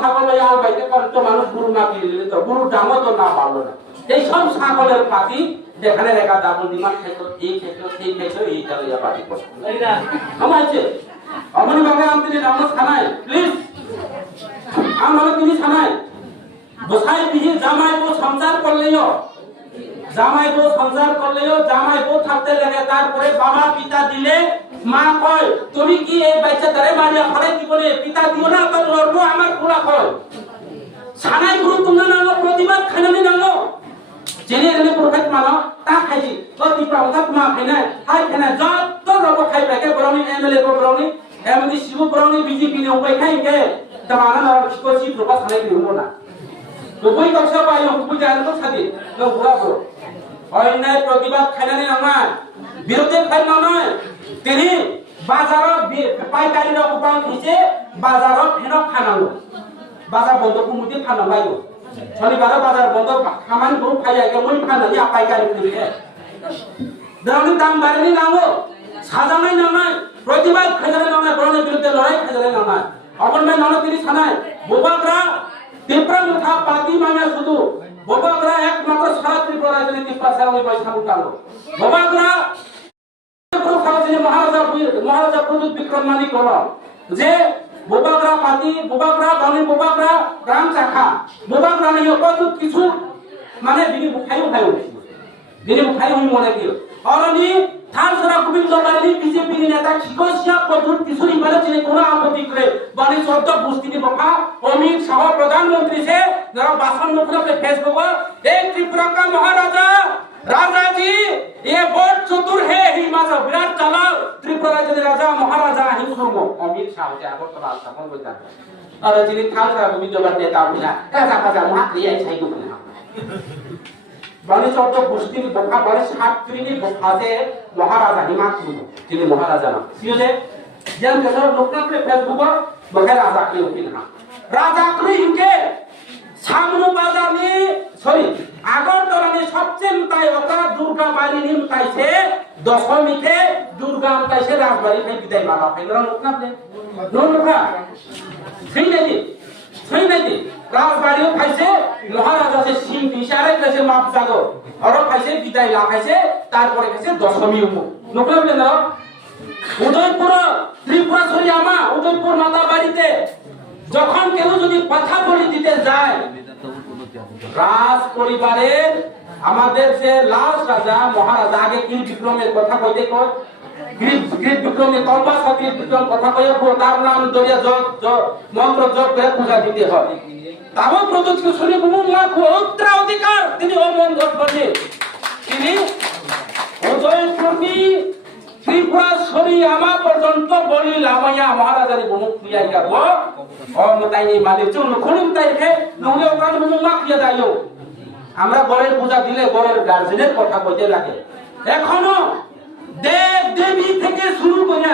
ছাগলয়া বাইতে কত মানুষ গুরু না দিলে তো গুরু দাম তো না পারলো না এই সব ছাগলের পাতি যেখানে রেখা ডাবল দিমাগ খাইতো এই খাইতো সেই খাইতো এই চালিয়া পাতি করো আমাইছে আমনি বাবা আমতিনি নাম ছানাই প্লিজ আমরা তিনি ছানাই বসাই বিহি জামাই বো সংসার করলেও জামাই বো সংসার করলেও জামাই বো থাকতে লাগে তারপরে বাবা পিতা দিলে মা কয় তুমি কি এই বাচ্চা ধরে মারিয়া ফলে কি বলে পিতা দিও না তো লড়বো আমার খোলা কয় ছানাই গুরু তোমরা নাও প্রতিবাদ খানানি নাও জেনে জেনে প্রফেট মানো তা খাইছি অতি প্রবধা মা খাইনা হাই খাইনা যত রব খাই পাকে বরনি এমএলএ কো বরনি এমডি শিবু বরনি বিজেপি নে উপায় খাইকে তামানা না শিকোছি প্রকাশ খাই কি হবো না তো বই কক্সা পাই হবু জানো তো সাদি তো পুরা পুরো অন্যায় প্রতিবাদ খাইনানি নামা বিরোধে খাই নয় তিনি বাজারত পাইকারি রকম হিসে বাজারত ফেনক খানালো বাজার বন্ধ কুমুতি ফানালাইও শনিবার বাজার বন্ধ খামানি গরু খাইয়া কে মই ফানালি পাইকারি করিবে দামি দাম বাড়িনি নাও সাজানাই নামায় প্রতিবাদ খাইজালে নামায় বরণের বিরুদ্ধে লড়াই খাইজালে নামায় অবনবাই নানো তিনি ছানায় বোবাগরা ত্রিপুরা মুঠা পাতি মানে শুধু বোবাগরা একমাত্র সারা ত্রিপুরা রাজনীতি পাশাপাশি পয়সা উঠালো বোবাগরা মহারাজা প্রদীপ বিক্রম মানিক হলো যে বোবাগরা পাতি বোবাগরা বনি বোবাগরা রাম চাখা বোবাগরা নিয়ে কত কিছু মানে দিনে খাইও দিনে খাই হই মনে দিও অরনি থানসরা গোবিন্দ বালি বিজেপি নেতা শিকোশিয়া পদ্ধতি কিছু ইমানে চিনে কোন আপত্তি করে বনি শব্দ বুঝতিনি বকা অমিত শাহ প্রধানমন্ত্রী से जरा भाषण में अपने फेसबुक एक त्रिपुरा का महाराजा राजा जी ये बहुत चतुर है हिमाचल विराट चला त्रिपुरा के राजा महाराजा हिंसुमो अमित शाह से आगो तो बात समझ बता और जिने थाल का गोविंद बाली नेता बिना ऐसा का महा क्रिया छै को बिना बने शब्द बुझतिनी बका बड़े छात्रीनी बकाते महाराजा हिमाचल जिने महाराजा ना सियोजे जन के सब लोग ने फेसबुक बका राजा के बिना राजा करी इनके सामनो बाजार में सॉरी আগরতলা में सबसे मुताई ओका दुर्गा बाड़ी ने मुताई से दशमी के दुर्गा मुताई से राजबाड़ी में विदाई माला फेंगरा लोकना प्ले नो लोका सही नहीं राजबाड़ी खाइसे महाराजा से सिंह इशारे कैसे माप जागो और खाइसे विदाई ला खाइसे तारपरे खाइसे दशमी उमु लोकना प्ले ना উদয়পুর ত্রিপুরা সরিয়ামা উদয়পুর মাতা বাড়িতে যখন কেউ যদি কথা বলি দিতে যায় রাজ পরিবারের আমাদের যে লাস্ট রাজা মহারাজা আগে কি বিক্রমের কথা কইতে কয় গ্রিক বিক্রমে কল্পা সতীর বিক্রম কথা কয়ে তার নাম দরিয়া জগ মন্ত্র জপ করে পূজা দিতে হয় তাও প্রদত্ত শুনে বহু লাখ উত্তর অধিকার তিনি অমন করতে তিনি উদয়পুরী ত্রিপুরা সরিয়ামা পর্যন্ত বলি লামাইয়া মহারাজারি বমুক খুইয়াই গাব ও মতাইনি মালিক চুন খুনিম তাইকে নহলে ওখান বমুক মা খুইয়া দাইও আমরা বরের পূজা দিলে বরের গার্জেনের কথা কইতে লাগে এখনো দেব দেবী থেকে শুরু করে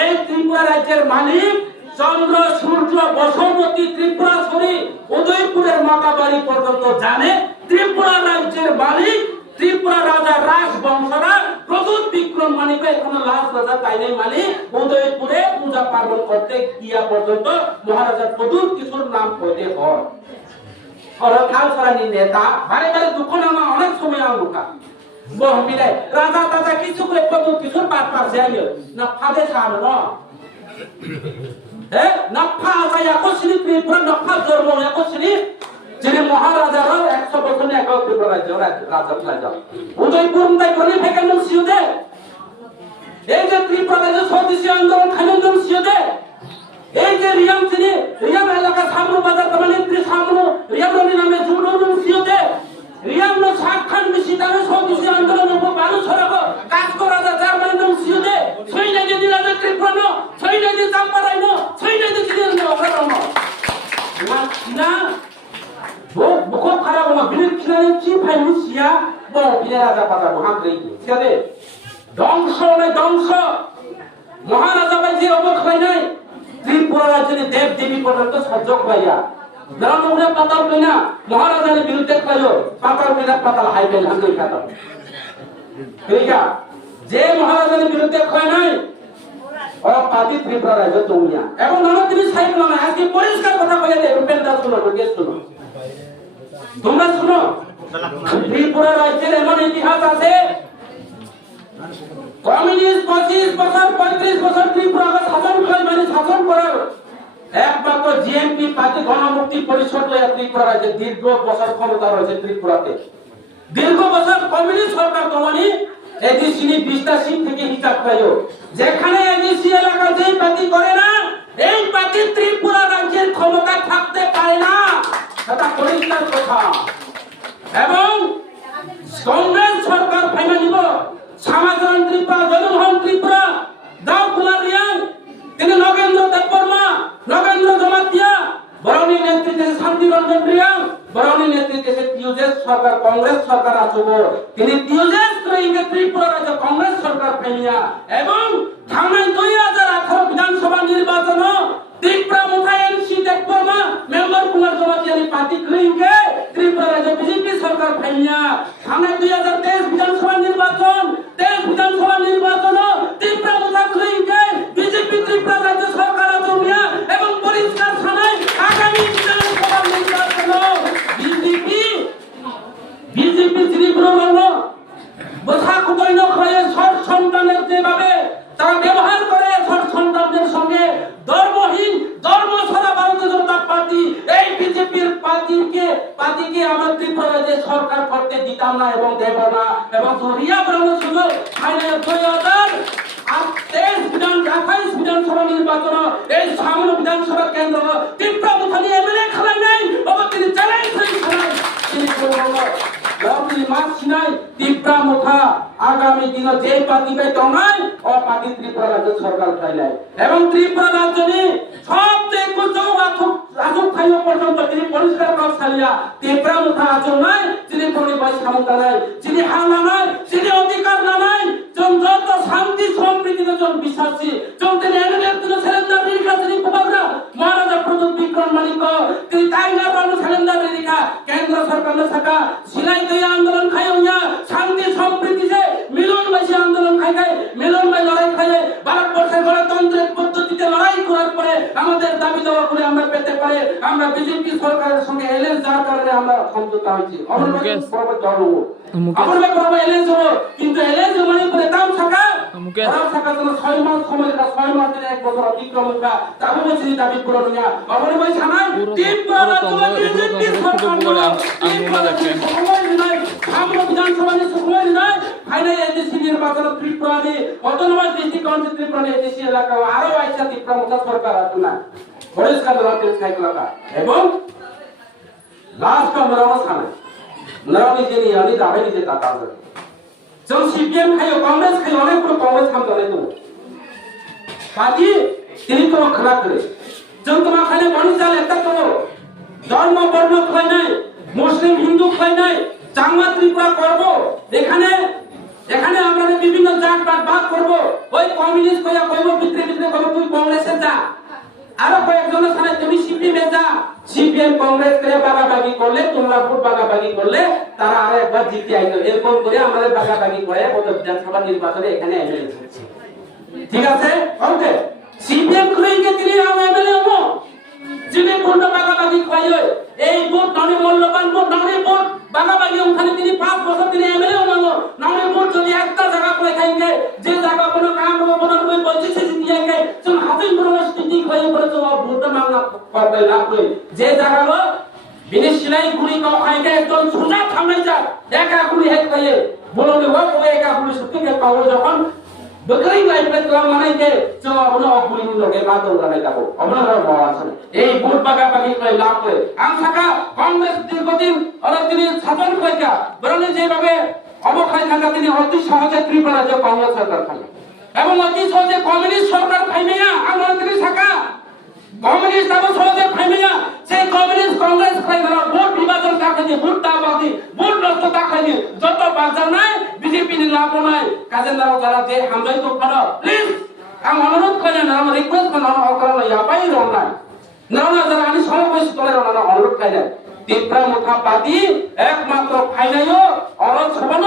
এই ত্রিপুরা রাজ্যের মালিক চন্দ্র সূর্য বসুমতী ত্রিপুরা সরি উদয়পুরের মাতাবাড়ি পর্যন্ত জানে ত্রিপুরা রাজ্যের মালিক ত্রিপুরা রাজা রাজ বংশরা প্রদূত বিক্রম মানিক এখন লাস্ট রাজা তাইনে মালিক উদয়পুরে পূজা পার্বণ করতে গিয়া পর্যন্ত মহারাজা প্রদূত কিশোর নাম কইতে হয় সরকার সরানি নেতা বারে বারে দুঃখ নামা অনেক সময় আঙ্গুকা বহবিলাই রাজা তাজা কিছু করে কত কিছু পাট পাশে আইও না ফাদে সানো ন না ফা আয়া কোসিনি ত্রিপুরা না ফা জন্ম না কোসিনি যিনি মহারাজারা 100 বছর নে একক ত্রিপুরা রাজা রাজা উদয়পুর তাই কোনি ফেকেন সিউদে এই যে ত্রিপুরা রাজ্য স্বদেশী আন্দোলন খানন্দন সিউদে এই যে রিয়াম এলাকা সামনে বাজার কমিটি সামনে রিয়াম নামে জুড়ুন সিউদে রিয়াম নো সাক্ষান মিশিতানো স্বদেশী আন্দোলন উপর বালু ছড়াবো কাজ করা যা জার্মানি নাম সিউদে ছই নাই যে রাজা ত্রিপুরা নো ছই নাই যে চাম্পারাই নো ছই নাই যে চিনি নো ওখানে না বকো খারাপ না বিলির খিলানি চি ফাই মুসিয়া বো বিলে রাজা পাতা মহাগ্রী সিউদে ধ্বংস মহারাজা ভাই যে অবক্ষয় নাই ত্রিপুরা রাজ্যের দেব দেবী পর্যন্ত সহ্যোগ পাইয়া নামুরে পাতাল কইনা মহারাজার বিরুদ্ধে কইলো পাতাল কইনা পাতাল হাইবে হাঙ্গই খাতা ঠিকা যে মহারাজার বিরুদ্ধে কই নাই ও পাতি ত্রিপুরা রাজ্য তুমিয়া এবং নানা তিনি সাইকেল না আজকে পরিষ্কার কথা কইয়া দে রূপেন দাস শুনো কে শুনো তোমরা শুনো ত্রিপুরা রাজ্যের এমন ইতিহাস আছে কমিউনিস্ট 25 বছর 35 বছর ত্রিপুরা শাসন করে মানে শাসন করার একমাত্র জিএমপি পার্টি গণমুক্তি পরিষদ ত্রিপুরা রাজ্যে দীর্ঘ বছর ক্ষমতা রয়েছে ত্রিপুরাতে দীর্ঘ বছর কমিউনিস্ট সরকার দমনি এডিসি 20টা সিট থেকে হিসাব পাইও যেখানে এডিসি এলাকা যেই পার্টি করে না এই পার্টি ত্রিপুরা রাজ্যের ক্ষমতা থাকতে পারে না এটা পরিষ্কার কথা এবং কংগ্রেস সরকার ফাইনাল নিব সমাজন ত্রিপুরা জনমোহন ত্রিপুরা দাও কুমার রিয়াং তিনি নগেন্দ্র দেববর্মা নগেন্দ্র জমাতিয়া বরৌনি নেতৃত্বে শান্তি রঞ্জন রিয়াং বরৌনি নেতৃত্বে টিউজেস সরকার কংগ্রেস সরকার আসব তিনি টিউজেস কইকে ত্রিপুরা রাজ্য কংগ্রেস সরকার ফেলিয়া এবং ঠামে 2018 বিধানসভা নির্বাচন ত্রিপুরা মুথা এনসি দেববর্মা মেম্বার কুমার জমাতিয়া পার্টি কইকে ত্রিপুরা রাজ্য বিজেপি সরকার ফেলিয়া ঠামে 2023 বিধানসভা নির্বাচন বিধানসভা নির্বাচন ত্রিপুরা মুথা কইকে বিজেপি ত্রিপুরা রাজ্য সরকার জমিয়া এবং পরিষ্কার ছানায় আগামী বিধানসভা নির্বাচন বিজেপি ত্রিপুরা বর্ণ বসা কুতৈন খয়ে সব সন্তানের যেভাবে তারা ব্যবহার করে সব সন্তানদের সঙ্গে ধর্মহীন ধর্ম ছাড়া ভারতীয় জনতা পার্টি এই বিজেপির পার্টিকে আমার ত্রিপুরা রাজ্যে সরকার করতে দিতাম না এবং দেব না এবং রিয়া বানানোর সুযোগ ফাইনাল 2028 বিধানসভা নির্বাচন এই সামনে বিধানসভা কেন্দ্র ত্রিপুরা মুথানি এমএলএ খেলাই নাই বাবা তিনি চ্যালেঞ্জ করেছেন তিনি ত্রিপুরা মুথা আগামী দিন যে পার্টি বে দঙ্গাই ও পার্টি ত্রিপুরা রাজ্য সরকার খাইলাই এবং ত্রিপুরা রাজ্যনি সবচেয়ে কুচৌ রাজুক খাইও পর্যন্ত তিনি পরিষ্কার করে ছাড়িয়া ত্রিপুরা মুথা আচল নাই যিনি পরিবাই সামতা নাই যিনি হামলা নাই যিনি অধিকার নাই যত শান্তি সম্প্রীতিতে জন বিশ্বাসী চলতে এনএলএফ তিনি সেলেন্দার রিকা তিনি কুমাররা মহারাজা প্রদীপ বিক্রম মালিক তিনি টাইগার বানু সেলেন্দার রিকা কেন্দ্র সরকার থাকা সিলাই দিয়ে আন্দোলন খাইয়া শান্তি সম্প্রীতি যে মিলনবাসী আন্দোলন খাই মিলনবাই লড়াই খাইয়ে ভারতবর্ষের গণতন্ত্রের পদ্ধতিতে লড়াই করার পরে আমাদের দাবি দেওয়া করে আমরা পেতে পারে আমরা বিজেপি সরকারের সঙ্গে এলএস যাওয়ার কারণে আমরা সমঝোতা হয়েছি কিন্তু এলএস মানে করে দাম থাকা দাম থাকা জন্য 6 মাস সময় 6 মাস থেকে 1 বছর অতিক্রম করা তাও বলছি দাবি পূরণ হইয়া অবরে ভাই ছানায় ত্রিপুরা বিজেপি সরকার সময় নাই আমরা বিধানসভা নিয়ে সময় নাই ফাইনাল এডিসি নির্বাচন ত্রিপুরা নিয়ে autonomous district council Tripura ADC এলাকা আরো আইসা ত্রিপুরা মুথা সরকার আছে না পরিষ্কার রাতের সাইকেল এবং লাস্ট আমরা ছানায় নারানি যিনি আমি দাবি যে টাকা আছে जों सीपीएम खायो कांग्रेस खायो अनेक पुरो कांग्रेस खाम जाने दङ पार्टी তিনি তো খারাপ করে जों তোমা খালে বনি চাল একটা করো ধর্ম বর্ণ খাই নাই মুসলিম হিন্দু খাই নাই চাঙ্গা ত্রিপুরা করব এখানে আমরা বিভিন্ন জাত ভাগ করব ওই কমিউনিস্ট কইয়া কইব ভিতরে কইব তুই কংগ্রেসে যা আরো কয়েকজনের সাথে তুমি সিপিএম যা সিপিএম কংগ্রেস করে বাগাবাগি করলে তোমরা ভোট বাগাবাগি করলে তারা আরো একবার জিতে আইলো এরকম করে আমাদের বাগাবাগি করে গত বিধানসভা নির্বাচনে এখানে এমএলএ হচ্ছে ঠিক আছে ওকে সিপিএম কইকে তিনি এমএলএ হবো যিনি পূর্ণ বাগাবাগি খাইয়ে এই ভোট ননি মূল্যবান ভোট ননি ভোট বাগাবাগি ওখানে তিনি 5 বছর তিনি এমএলএ হলো ননি ভোট যদি একটা জায়গা করে খাইকে যে জায়গা কোনো কাম হবে কোনো কই বলছিস দিয়াকে তুমি হাতে ইউনিভার্সিটি ঠিক হয়ে পড়ে তো ভোট মামলা করবে না কই যে জায়গা বিদেশ সিলাই গুলি কো খাইকে একজন সুজা থামে যা একা গুলি হেক খাইয়ে বললে ও একা গুলি সত্যি পাবো যখন বকরি লাইফে তোলা মানে কে চলো অগুলি লগে মাতো লাগাই যাবো আপনারা বড় আছেন এই ভোট বাগাবাগি করে লাভ করে আম থাকা কংগ্রেস দীর্ঘদিন অনেক তিনি শাসন করেছে বরং যেভাবে অবক্ষয় থাকা তিনি অতি সহজে ত্রিপুরা রাজ্য কংগ্রেস সরকার খায় এবং অতি সহজে কমিউনিস্ট সরকার খাইবে না আমরা তিনি থাকা কমিউনিস্ট আবার সহজে খাইবে না সেই কমিউনিস্ট কংগ্রেস খাইবে না ভোট বিভাজন দেখাইছে ভোট দাবাদি ভোট নষ্ট দেখাইছে যত বাজার নাই বিজেপি নি লাভ নাই কাজের দ্বারা যারা যে হামদাই তো করো প্লিজ আমি অনুরোধ করি না আমি রিকোয়েস্ট করি না অকরণ ইয়াপাই রং নাই না না যারা আমি সমাবেশ করে না অনুরোধ করি না তীব্র মুখা পাতি একমাত্র ফাইনাইও অরজ সবন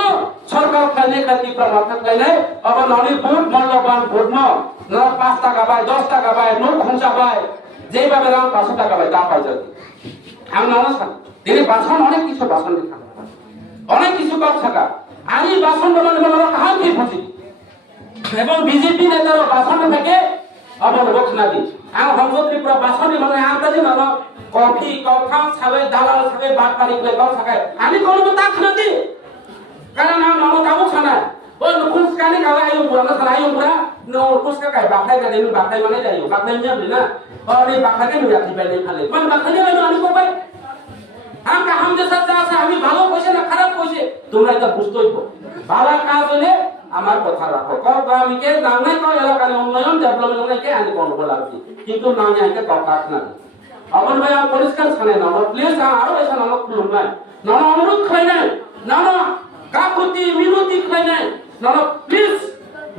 সরকার ফাইনাই কা তীব্র মাথা ফাইনাই আবা ননি ভোট মূল্যবান ভোট ন 5 টাকা বাই 10 টাকা বাই নোট খঞ্চা বাই যেভাবে রাম 500 টাকা বাই তা পাই যদি আমি না না তিনি বাসন অনেক কিছু বাসন দিতে অনেক কিছু কাজ থাকা আমি বাসন বলার বলার কাহার কি বুঝি এবং বিজেপি নেতার বাসন থেকে আবার রক্ষণা দি আমি হংস ত্রিপুরা বাসন মানে আন্দাজে মানো কফি কফা ছাবে দালাল ছাবে বাটপারি করে গাও থাকে আমি কোন কথা খানা দি কারণ আমি মানো কাবু খানা ও নুকুস কানি কাওয়া আইও পুরা না আইও পুরা নো কুস কা কাই বাকলাই কা দেমি বাকলাই মানে যাইও বাকলাই নিয়া না और এই বাকলাকে নুয়া কি পাই নাই খালে মানে বাকলাই মানে আমি কো ভাই আমকা হামদের সাথে আছে আমি ভালো কইছে না খারাপ কইছে তোমরা এটা বুঝতেই তো ভালো কাজ হলে আমার কথা রাখো কত আমি কে জানাই কো এলাকার উন্নয়ন ডেভেলপমেন্ট নাই কে আমি কোন বলাছি কিন্তু না জানতে কথা না আমার ভাই আমি পরিষ্কার ছানে না প্লিজ আরো এসে নাম খুলুন না না অনুরোধ খাই না না না কাকুতি মিনতি খাই না না প্লিজ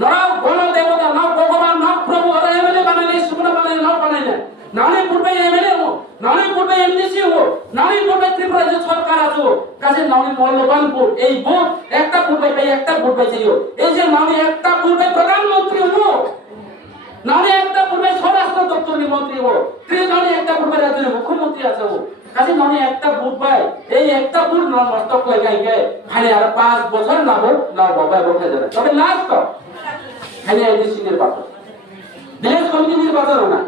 না গণ দেবতা না ভগবান না প্রভু আর এমএলএ বানালে সুবনা বানালে না বানালে নালে পূর্বে এমএলএ হো নালে পূর্বে এমডিসি হো নালে পূর্বে ত্রিপুরা যে সরকার আছে কাজে নালে মূল্যবান ভোট এই ভোট একটা পূর্বে পাই একটা ভোট পাইছিও এই যে নালে একটা পূর্বে প্রধানমন্ত্রী হো নালে একটা পূর্বে স্বরাষ্ট্র দপ্তরের মন্ত্রী হো নালে একটা পূর্বে রাজ্যের মুখ্যমন্ত্রী আছে হো কাজে নালে একটা ভোট পাই এই একটা ভোট নষ্ট করে গাইকে খালি আর 5 বছর না ভোট না বাবা বসে যাবে তবে লাস্ট খালি এমডিসি নির্বাচন দেশ কমিটি নির্বাচন না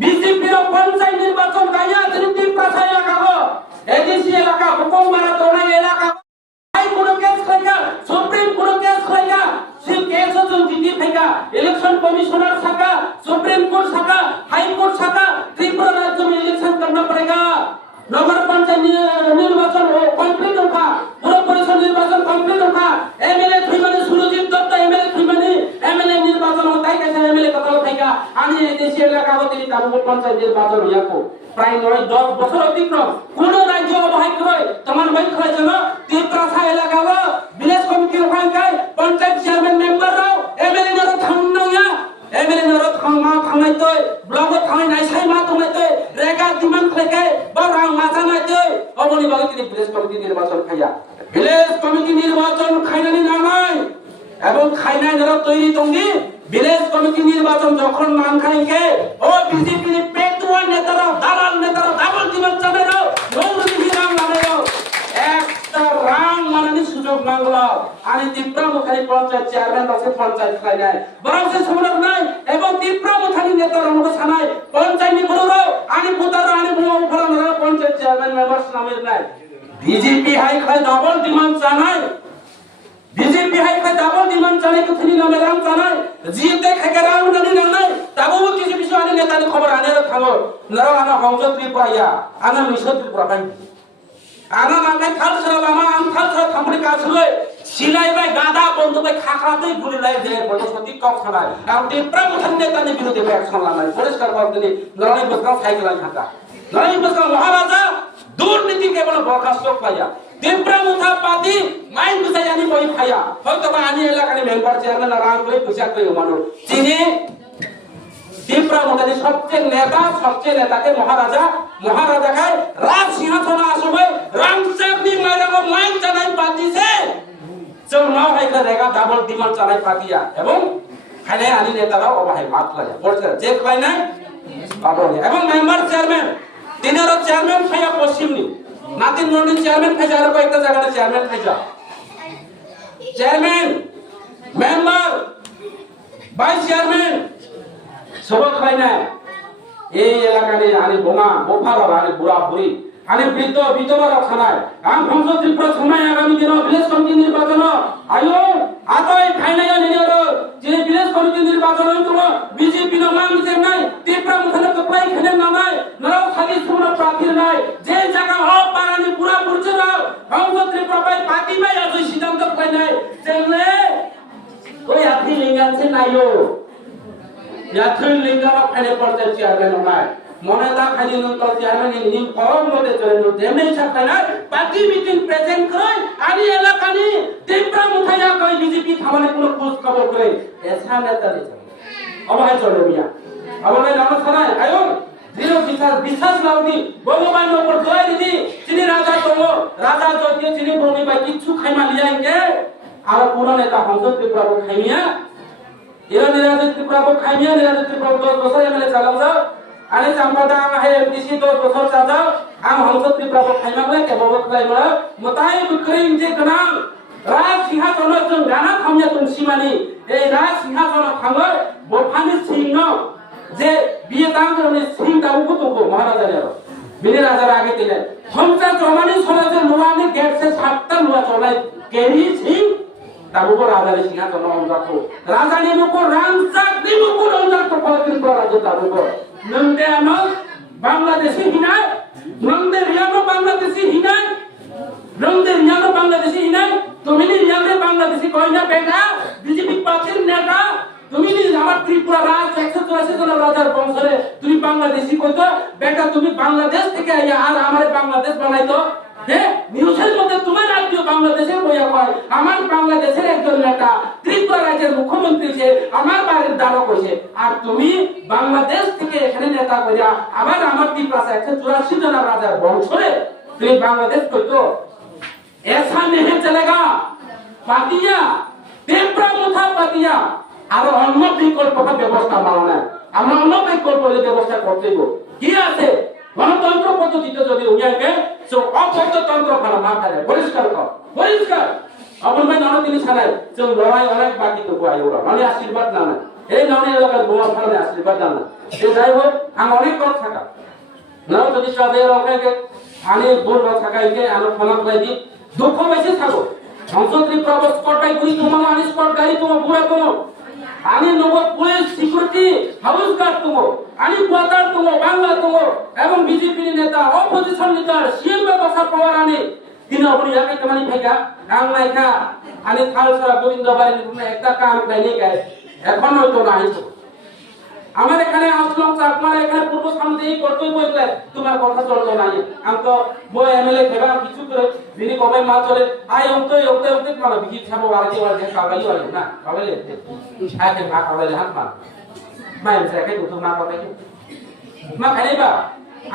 বিজেপির পঞ্চায়েত নির্বাচন গাইয়া তিনি ত্রিপুরা এলাকা হো এডিসি এলাকা হুকুম মারা তোনাই এলাকা হাই কোন কেস খাইকা সুপ্রিম কোন কেস খাইকা সেই কেস হচ্ছে জিডি খাইকা ইলেকশন कमिश्नर शाखा सुप्रीम कोर्ट शाखा हाई कोर्ट शाखा त्रिपुरा राज्य में इलेक्शन करना पड़ेगा नगर पंचायत निर्वाचन कंप्लीट होगा पुर परिषद निर्वाचन कंप्लीट होगा एमएलए थ्रीमनी सुरजीत दत्त एमएलए थ्रीमनी एमएलए निर्वाचन होता है कैसे एमएलए कतल होगा आनी देश এলাকা হতে তারপর পঞ্চায়েত নির্বাচন হইয়াকো প্রায় 9-10 বছর অতিক্রম কোন রাজ্য অবহেলা করে তোমার ভাই করে যেন ত্রিপুরা এলাকা হলো ভিলেজ কমিটি ওখানকার পঞ্চায়েত চেয়ারম্যান মেম্বার রাও এমএলএ নর থামনাইয়া এমএলএ নর থামা থামাইতে ব্লক থামাই নাই সাই মা থামাইতে রেগা দিমান খাইকে বরাং মাথা নাইতে অবনি বাগে তিনি ভিলেজ কমিটি নির্বাচন খাইয়া ভিলেজ কমিটি নির্বাচন খাইনানি না নাই এবং খাইনাই নর তৈরি তঙ্গি ভিলেজ কমিটি নির্বাচন যখন মান খাইকে ও বিজেপি পেটুয়া নেতারা দালাল নেতারা ডাবল দিমান চালাইলো নৌরুদি বিরাম লাগাইলো একটা রাং মানানি সুযোগ মাংলো আনি ত্রিপুরা মুখানি পঞ্চায়েত চেয়ারম্যান আছে পঞ্চায়েত খাই নাই বরং সে সমর নাই এবং ত্রিপুরা মুখানি নেতারা মুখ ছানাই পঞ্চায়েত বড় আনি পুতার আনি বুয়া উপরা না পঞ্চায়েত চেয়ারম্যান মেম্বারস নামের নাই বিজেপি হাই খাই ডাবল দিমান চানাই बीजेपी हाई का डाबल डिमांड चले को थनी नाम राम चले जीते खके राम नदी नंगै तबो किसी विषय आने नेता ने खबर आने थांगो नरो आना हंगजो त्रिपुरा आना मिसो त्रिपुरा भाई आना नांगै थाल सरा आमा आम थाल सरा थामरि कासलै सिलाई बाय गादा बंधु बाय खाखादै गुली लाई दे बतो सती कप खानाय आम त्रिपुरा मुथन नेता ने विरोधी बाय एक्शन लानाय परिष्कार बाबदनि नरनै बसका साइकेल खाका नरनै बसका महाराजा दुर्नीति केवल बरखास्त पाया ত্রিপুরা মুথা পাতি মাইন বুঝাইনি বই খায়া হয়তো বা আনি এলাকার মেম্বার চেয়ারম্যান রাং কই বুঝা কই মানুষ চিনি ত্রিপুরা মুথানি সবচেয়ে নেতাকে মহারাজা খায় রাজ সিংহাসন আসবে রামচাঁদনি মারাগো মাইন চালাই পাতিছে চল নাও হাইকা রেগা ডাবল ডিমান্ড চালাই পাতিয়া এবং খাইলে আনি নেতারা অবাহে মাত লাগে বলছে যে খাই নাই পাবনি এবং মেম্বার চেয়ারম্যান তিনারও চেয়ারম্যান খাইয়া পশ্চিমনি নাতিন মন্ডল চেয়ারম্যান খাইয়া আর কয়েকটা জায়গাতে চেয়ারম্যান খাইয়া চেয়ারম্যান মেম্বার ভাইস চেয়ারম্যান সবক খাই না এই এলাকাতে আনি বোমা বোফার আনি বুড়া বুড়ি আনি বৃদ্ধ বিধবার থানায় আম ভংস ত্রিপুরা থানায় আগামী দিন ভিলেজ কমিটি নির্বাচন আয়ো আতই খাইনায়া নিয়র যে ভিলেজ কমিটি নির্বাচন হইতো বিজেপি নো মান মিছে নাই ত্রিপুরা মুখনে কপাই খেলে না নাই নরাও খালি সুমন প্রার্থী নাই যে জায়গা হপ পারানি পুরা পুরছে রাও ভংস ত্রিপুরা পাই পার্টি বাই আজ সিদ্ধান্ত পাই নাই তেলে ওই আথি লিঙ্গাছে নাইও याथुल लिंगारा खाने पड़ते चेयरमैन নাই মনে দা খালি নুন তো চেয়ারম্যান নিম ফরম মতে চলে নো দেমে ছাকা না পার্টি মিটিং প্রেজেন্ট করে আনি এলাকানি ত্রিপুরা মুখায়া কই বিজেপি থামানে কোনো খোঁজ খবর করে এসা নেতা লে অবহাই চলে মিয়া আমাদের নাম ছাড়াই আয়ো জিরো বিশ্বাস লাউনি ভগবান উপর দয়া দিদি চিনি রাজা তো রাজা যদি চিনি বমি ভাই কিছু খাইমা লিয়াইকে আর কোন নেতা হংস ত্রিপুরা को খাইমিয়া এরা নিরাজিত ত্রিপুরা को খাইমিয়া নিরাজিত ত্রিপুরা 10 বছর এমএলএ চালাও যাও আরে চাম্পাদা হে এমপিসি 10 বছর চালাও আম হংস ত্রিপুরা को খাইমালে কেবল খাইমা মতাই বিক্রিম যে গনাম রাজ সিংহাসন जों গানা খামিয়া তুম সীমানি এই রাজ সিংহাসন খাঙ্গর বফানি সিংহ যে বিয়ে দাঙ্গরনি সিং দাউকো তোকো মহারাজার বিনে রাজার আগে দিলেন হংসা জমানি সমাজে লোয়ানি গেট সে 7টা লোয়া চলাই কেরি সিং তারপর রাজার সিংহাসন অঞ্জাতো রাজানি মুকো রামসাক দিমুকো অঞ্জাতো পরদিন পর রাজা তারপর নন্দে আমল বাংলাদেশি হিনাই নন্দে রিয়ানো বাংলাদেশি হিনাই নন্দে রিয়ানো বাংলাদেশি হিনাই তুমি নি রিয়ানো বাংলাদেশি কইনা বেটা বিজেপি পার্টির নেতা তুমি নি আমার ত্রিপুরা রাজ 184 জন রাজার বংশরে তুমি বাংলাদেশি কইতো বেটা তুমি বাংলাদেশ থেকে আইয়া আর আমারে বাংলাদেশ বানাইতো হে নিউজের মধ্যে তোমার রাজ্য বাংলাদেশের বইয়া কয় আমার বাংলাদেশের একজন নেতা ত্রিপুরা রাজ্যের মুখ্যমন্ত্রী সে আমার বাড়ির দ্বারা কইছে আর তুমি বাংলাদেশ থেকে এখানে নেতা কইয়া আবার আমার ত্রিপুরা 184 জন রাজার বংশরে তুমি বাংলাদেশ কইতো ऐसा नहीं चलेगा पातिया ত্রিপুরা মুঠা পাতিয়া আর অন্য বিকল্প ব্যবস্থা মানা আমরা অন্য বিকল্প ব্যবস্থা করতেইব কি আছে গণতন্ত্র পদ্ধতিতে যদি উইয়াকে সো অপতন্ত্র করা না থাকে পরিষ্কার কর পরিষ্কার আপন ভাই নাও তিনি ছাড়াই যে লড়াই অনেক বাকি তো কই ওরা মানে আশীর্বাদ না না এই নামে এলাকার বোমা ফালানে আশীর্বাদ না না এই যাই হোক আমি অনেক কথা থাকা নাও যদি সাথে রকাইকে আনি বলবা থাকাইকে আমি ক্ষমা করে দি দুঃখ বেশি থাকো সংসদীয় প্রবেশ করটাই গুলি তোমার আনিস কর গাড়ি তোমার বুড়া তোমার আনি নব পুলিশ সিকিউরিটি হাউস গার্ড তোমার আনি কোয়ার্টার তোমার বাংলা তোমার এবং বিজেপি নেতা অপোজিশন লিডার সিএম ব্যবস্থা পাওয়ার আনি তিনি আপনি ইয়াকে কেমন ভাইকা কাম নাইকা আনি খালসরা গোবিন্দ বাড়ি একটা কাম গাইনি গায় এখন হয়তো না আইছো আমার এখানে আসলাম চাকমার এখানে পূর্ব সামনে এই করতেই বললে তোমার কথা চলতো না আমি তো বই এমএলএ খেবা কিছু করে যিনি কবে মা চলে আই অংতে মানে বিজি ছাবো বাড়ি বাড়ি কাবাই বাড়ি না কাবাই আগে মা কাবাই হাত মা মাই এসে কে তো মা কাবাই মা খাই বা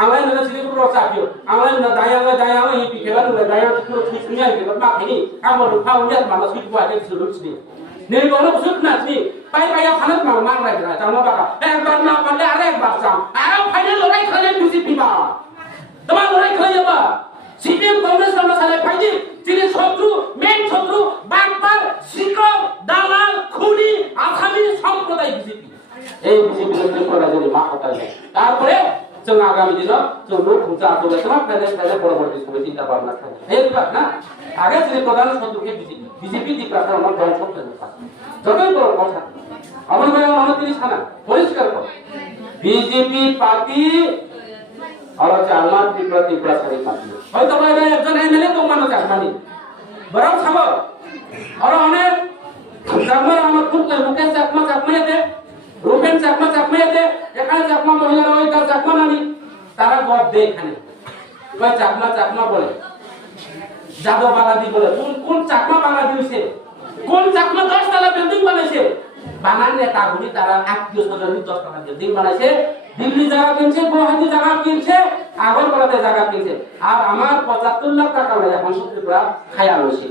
আলাই না সিলি পুরো চাপিও আলাই না দায়া এই পিকেলা না দায়া পুরো ঠিক নিয়ে আইবে মা খাইনি আমার খাও নিয়ে মানে সুইট বাড়ি শুরুছি নেই বলো বুঝুক না তুমি পাই পাইয়া ফানত মাল মার রাখে না জানো বাবা একবার না পারলে আরেকবার চাও আর ফাইনাল লড়াই খেলে বিজেপি বা তোমার লড়াই খেলে যাবা সিপিএম কংগ্রেস আমরা সালে ফাইজি তিনি শত্রু মেন শত্রু বাগপার শিকর দালাল খুনি আসামি সম্প্রদায় বিজেপি এই বিজেপি ত্রিপুরা যদি মা কথা যায় তারপরে जों आगामी दिन जों लोक खुंचा आतोले तमाम पहले পরবর্তী সময় চিন্তা ভাবনা থাকে এইবার না আগে যিনি প্রধান শত্রুকে বিজেপি দিকটা আমরা ধ্বংস করতে পারি যতই বড় কথা আমার ভাই আমার তিনি ছানা পরিষ্কার কর বিজেপি পার্টি আর চালমান ত্রিপুরা সারি পার্টি হয়তো ভাই একজন এমএলএ তো মানুষ জানমানি বরং ছাগো আর অনেক জানমার আমার খুব মুকেশ চাকমাতে রূপেন চাকমাতে এখানে চাকমা মহিলারা ওই তার চাকমা নানি তারা গপ দেয় এখানে ওই চাকমা বলে যাদব বাঙালি বলে কোন চাকমা বাঙালি হইছে কোন চাকমা 10 তলা বিল্ডিং বানাইছে বানান নেতাগুলি তারা আত্মীয় স্বজন 10 তলা বিল্ডিং বানাইছে দিল্লি জায়গা কিনছে গুয়াহাটি জায়গা কিনছে আগরতলাতে জায়গা কিনছে আর আমার 75 লাখ টাকা লাগে এখন ত্রিপুরা খায়া লইছে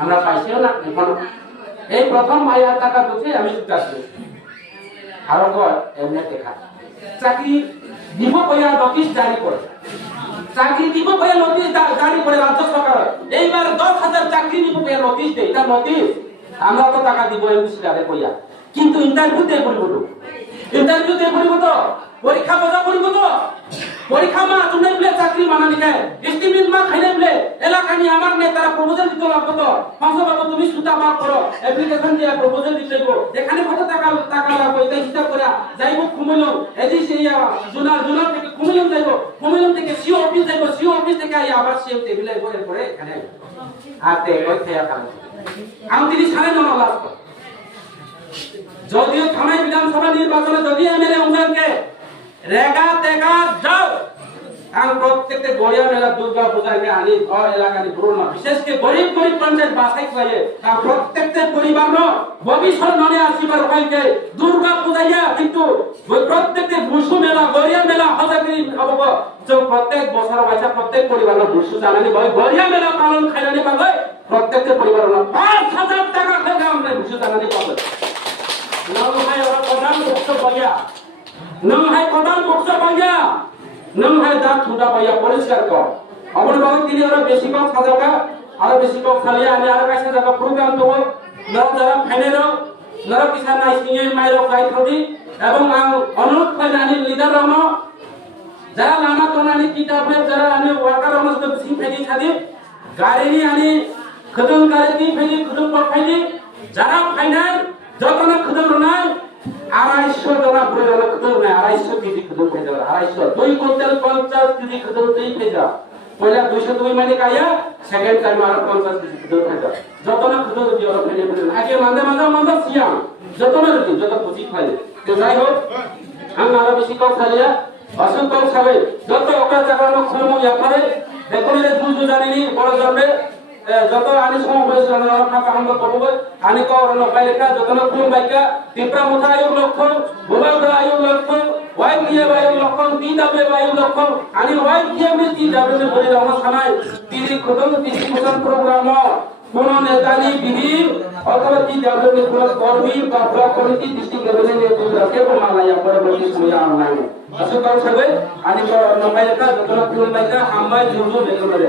আমরা পাইছিও না এখন এই প্রথম 1000 টাকা দিতে আমি চুক্তি আছি আর কয় এমনি দেখা চাকরি দিব কইয়া নোটিশ জারি করে চাকরি দিব কইয়া নোটিশ জারি করে রাজ্য সরকার এইবার 10,000 চাকরি দিব কইয়া নোটিশ দেয় এটা নোটিশ আমরা তো টাকা দিব এমসি দারে কইয়া কিন্তু ইন্টারভিউতে করিব তো ইন্টারভিউতে করিব তো পরীক্ষা বজা করিব তো পরীক্ষা মা তুমি বলে চাকরি মানানি কে এস্টিমেট মা খাইলে বলে এলাকা নি আমার নেতারা প্রপোজাল দিতে লাগবে তো বাবু তুমি সুতা মা করো অ্যাপ্লিকেশন দিয়ে প্রপোজাল দিতে গো এখানে কত টাকা টাকা লাগবে এটা হিসাব করে যাইবো কুমিলন এদি সেই জুনা থেকে কুমিলন যাইবো কুমিলন থেকে সিও অফিস যাইবো সিও অফিস থেকে আবার সিও টেবিলে করে এখানে হাতে কই খেয়া খাবে আমি তিনি সাড়ে 9 লাখ যদিও থানায় বিধানসভা নির্বাচনে যদি এমএলএ উন্নয়নকে রেগা তেগা যাও আমি প্রত্যেকটা গড়িয়া মেলা দুর্গা পূজাকে আনি ঘর এলাকা নি পুরো না বিশেষ করে গরিব পঞ্চায়েত বাসাই খাইয়ে আর প্রত্যেকটা পরিবার ন ভবিষ্যৎ মনে আসিবার কালকে দুর্গা পূজাইয়া কিন্তু ওই প্রত্যেকটা বুসু মেলা গড়িয়া মেলা হজাগরি হবব যে প্রত্যেক বছর বাচ্চা প্রত্যেক পরিবার বুসু জানানি ভাই গড়িয়া মেলা পালন খাইলানি পাবে প্রত্যেকটা পরিবার 5,000 টাকা খাইলে আমরা বুসু জানানি পাবে নং হাই ওরা প্রধান বক্তব্য পাইয়া নং হাই প্রধান বক্তব্য পাইয়া নং হাই দাঁত ঠুটা পাইয়া পরিষ্কার কর অবন বাবু তিনি ওরা বেশি কম সাজাকা আরো বেশি কম খালিয়া আমি আরো কাছে জায়গা প্রোগ্রাম দেব যারা ফাইনাল যারা কিসান নাই সিংয়ে মাইরো খাই খাদি এবং অনুরোধ করে আনি লিডার রনো যারা লানা তোনানি কিতাবে যারা আনি ওয়ার্কার অনুষ্ঠ সিং ফেজি ছাদি গাড়ি আনি খদন গাড়ি কি ফেজি খদন পাইনি যারা ফাইনাল যতন খদন নাই 250 টাকা করে খদন নাই 250 কেজি খদন পেয়ে যাবে 250 2 কুইন্টাল 50 কেজি খদন পেয়ে যা পয়লা 202 মানে কায়া সেকেন্ড টাইম আর 50 কেজি খদন পেয়ে যা যতন খদন দি ওরা ফেলে ফেলে আগে মাঝে সিয়া যতন রুটি যত খুশি খাই তো যাই হোক আমি আরো বেশি কম খালিয়া অসংখ্য সবে যত ওকা জায়গা লোক খুলমু ইয়াপারে দেখুন এর দুজু জানেনি বড় জন্মে যত আনি সম হয়েছিল না টাকা আমরা করব আনি কো নবাই লেখা যত না কোন বাইকা তিপ্রা মুথা আয়ু লক্ষ্য মোবাইল আয়ু লক্ষ্য ওয়াই দিয়ে আয়ু লক্ষ্য টি ডাবে আয়ু লক্ষ্য আনি ওয়াই দিয়ে আমি টি ডাবে বলি আমরা সামাই তিরি খতম ডিস্ট্রিবিউশন প্রোগ্রাম কোন নেতানি বিধি অথবা টি ডাবে কোন কর্মী বা ব্লক কমিটি ডিস্ট্রিক্ট লেভেলে নেতৃত্বকে মালায়া পরবর্তী সময় আমরা আসলে সবে আনি কো নবাই লেখা যত না কোন বাইকা হামবাই জুজু বেগুরে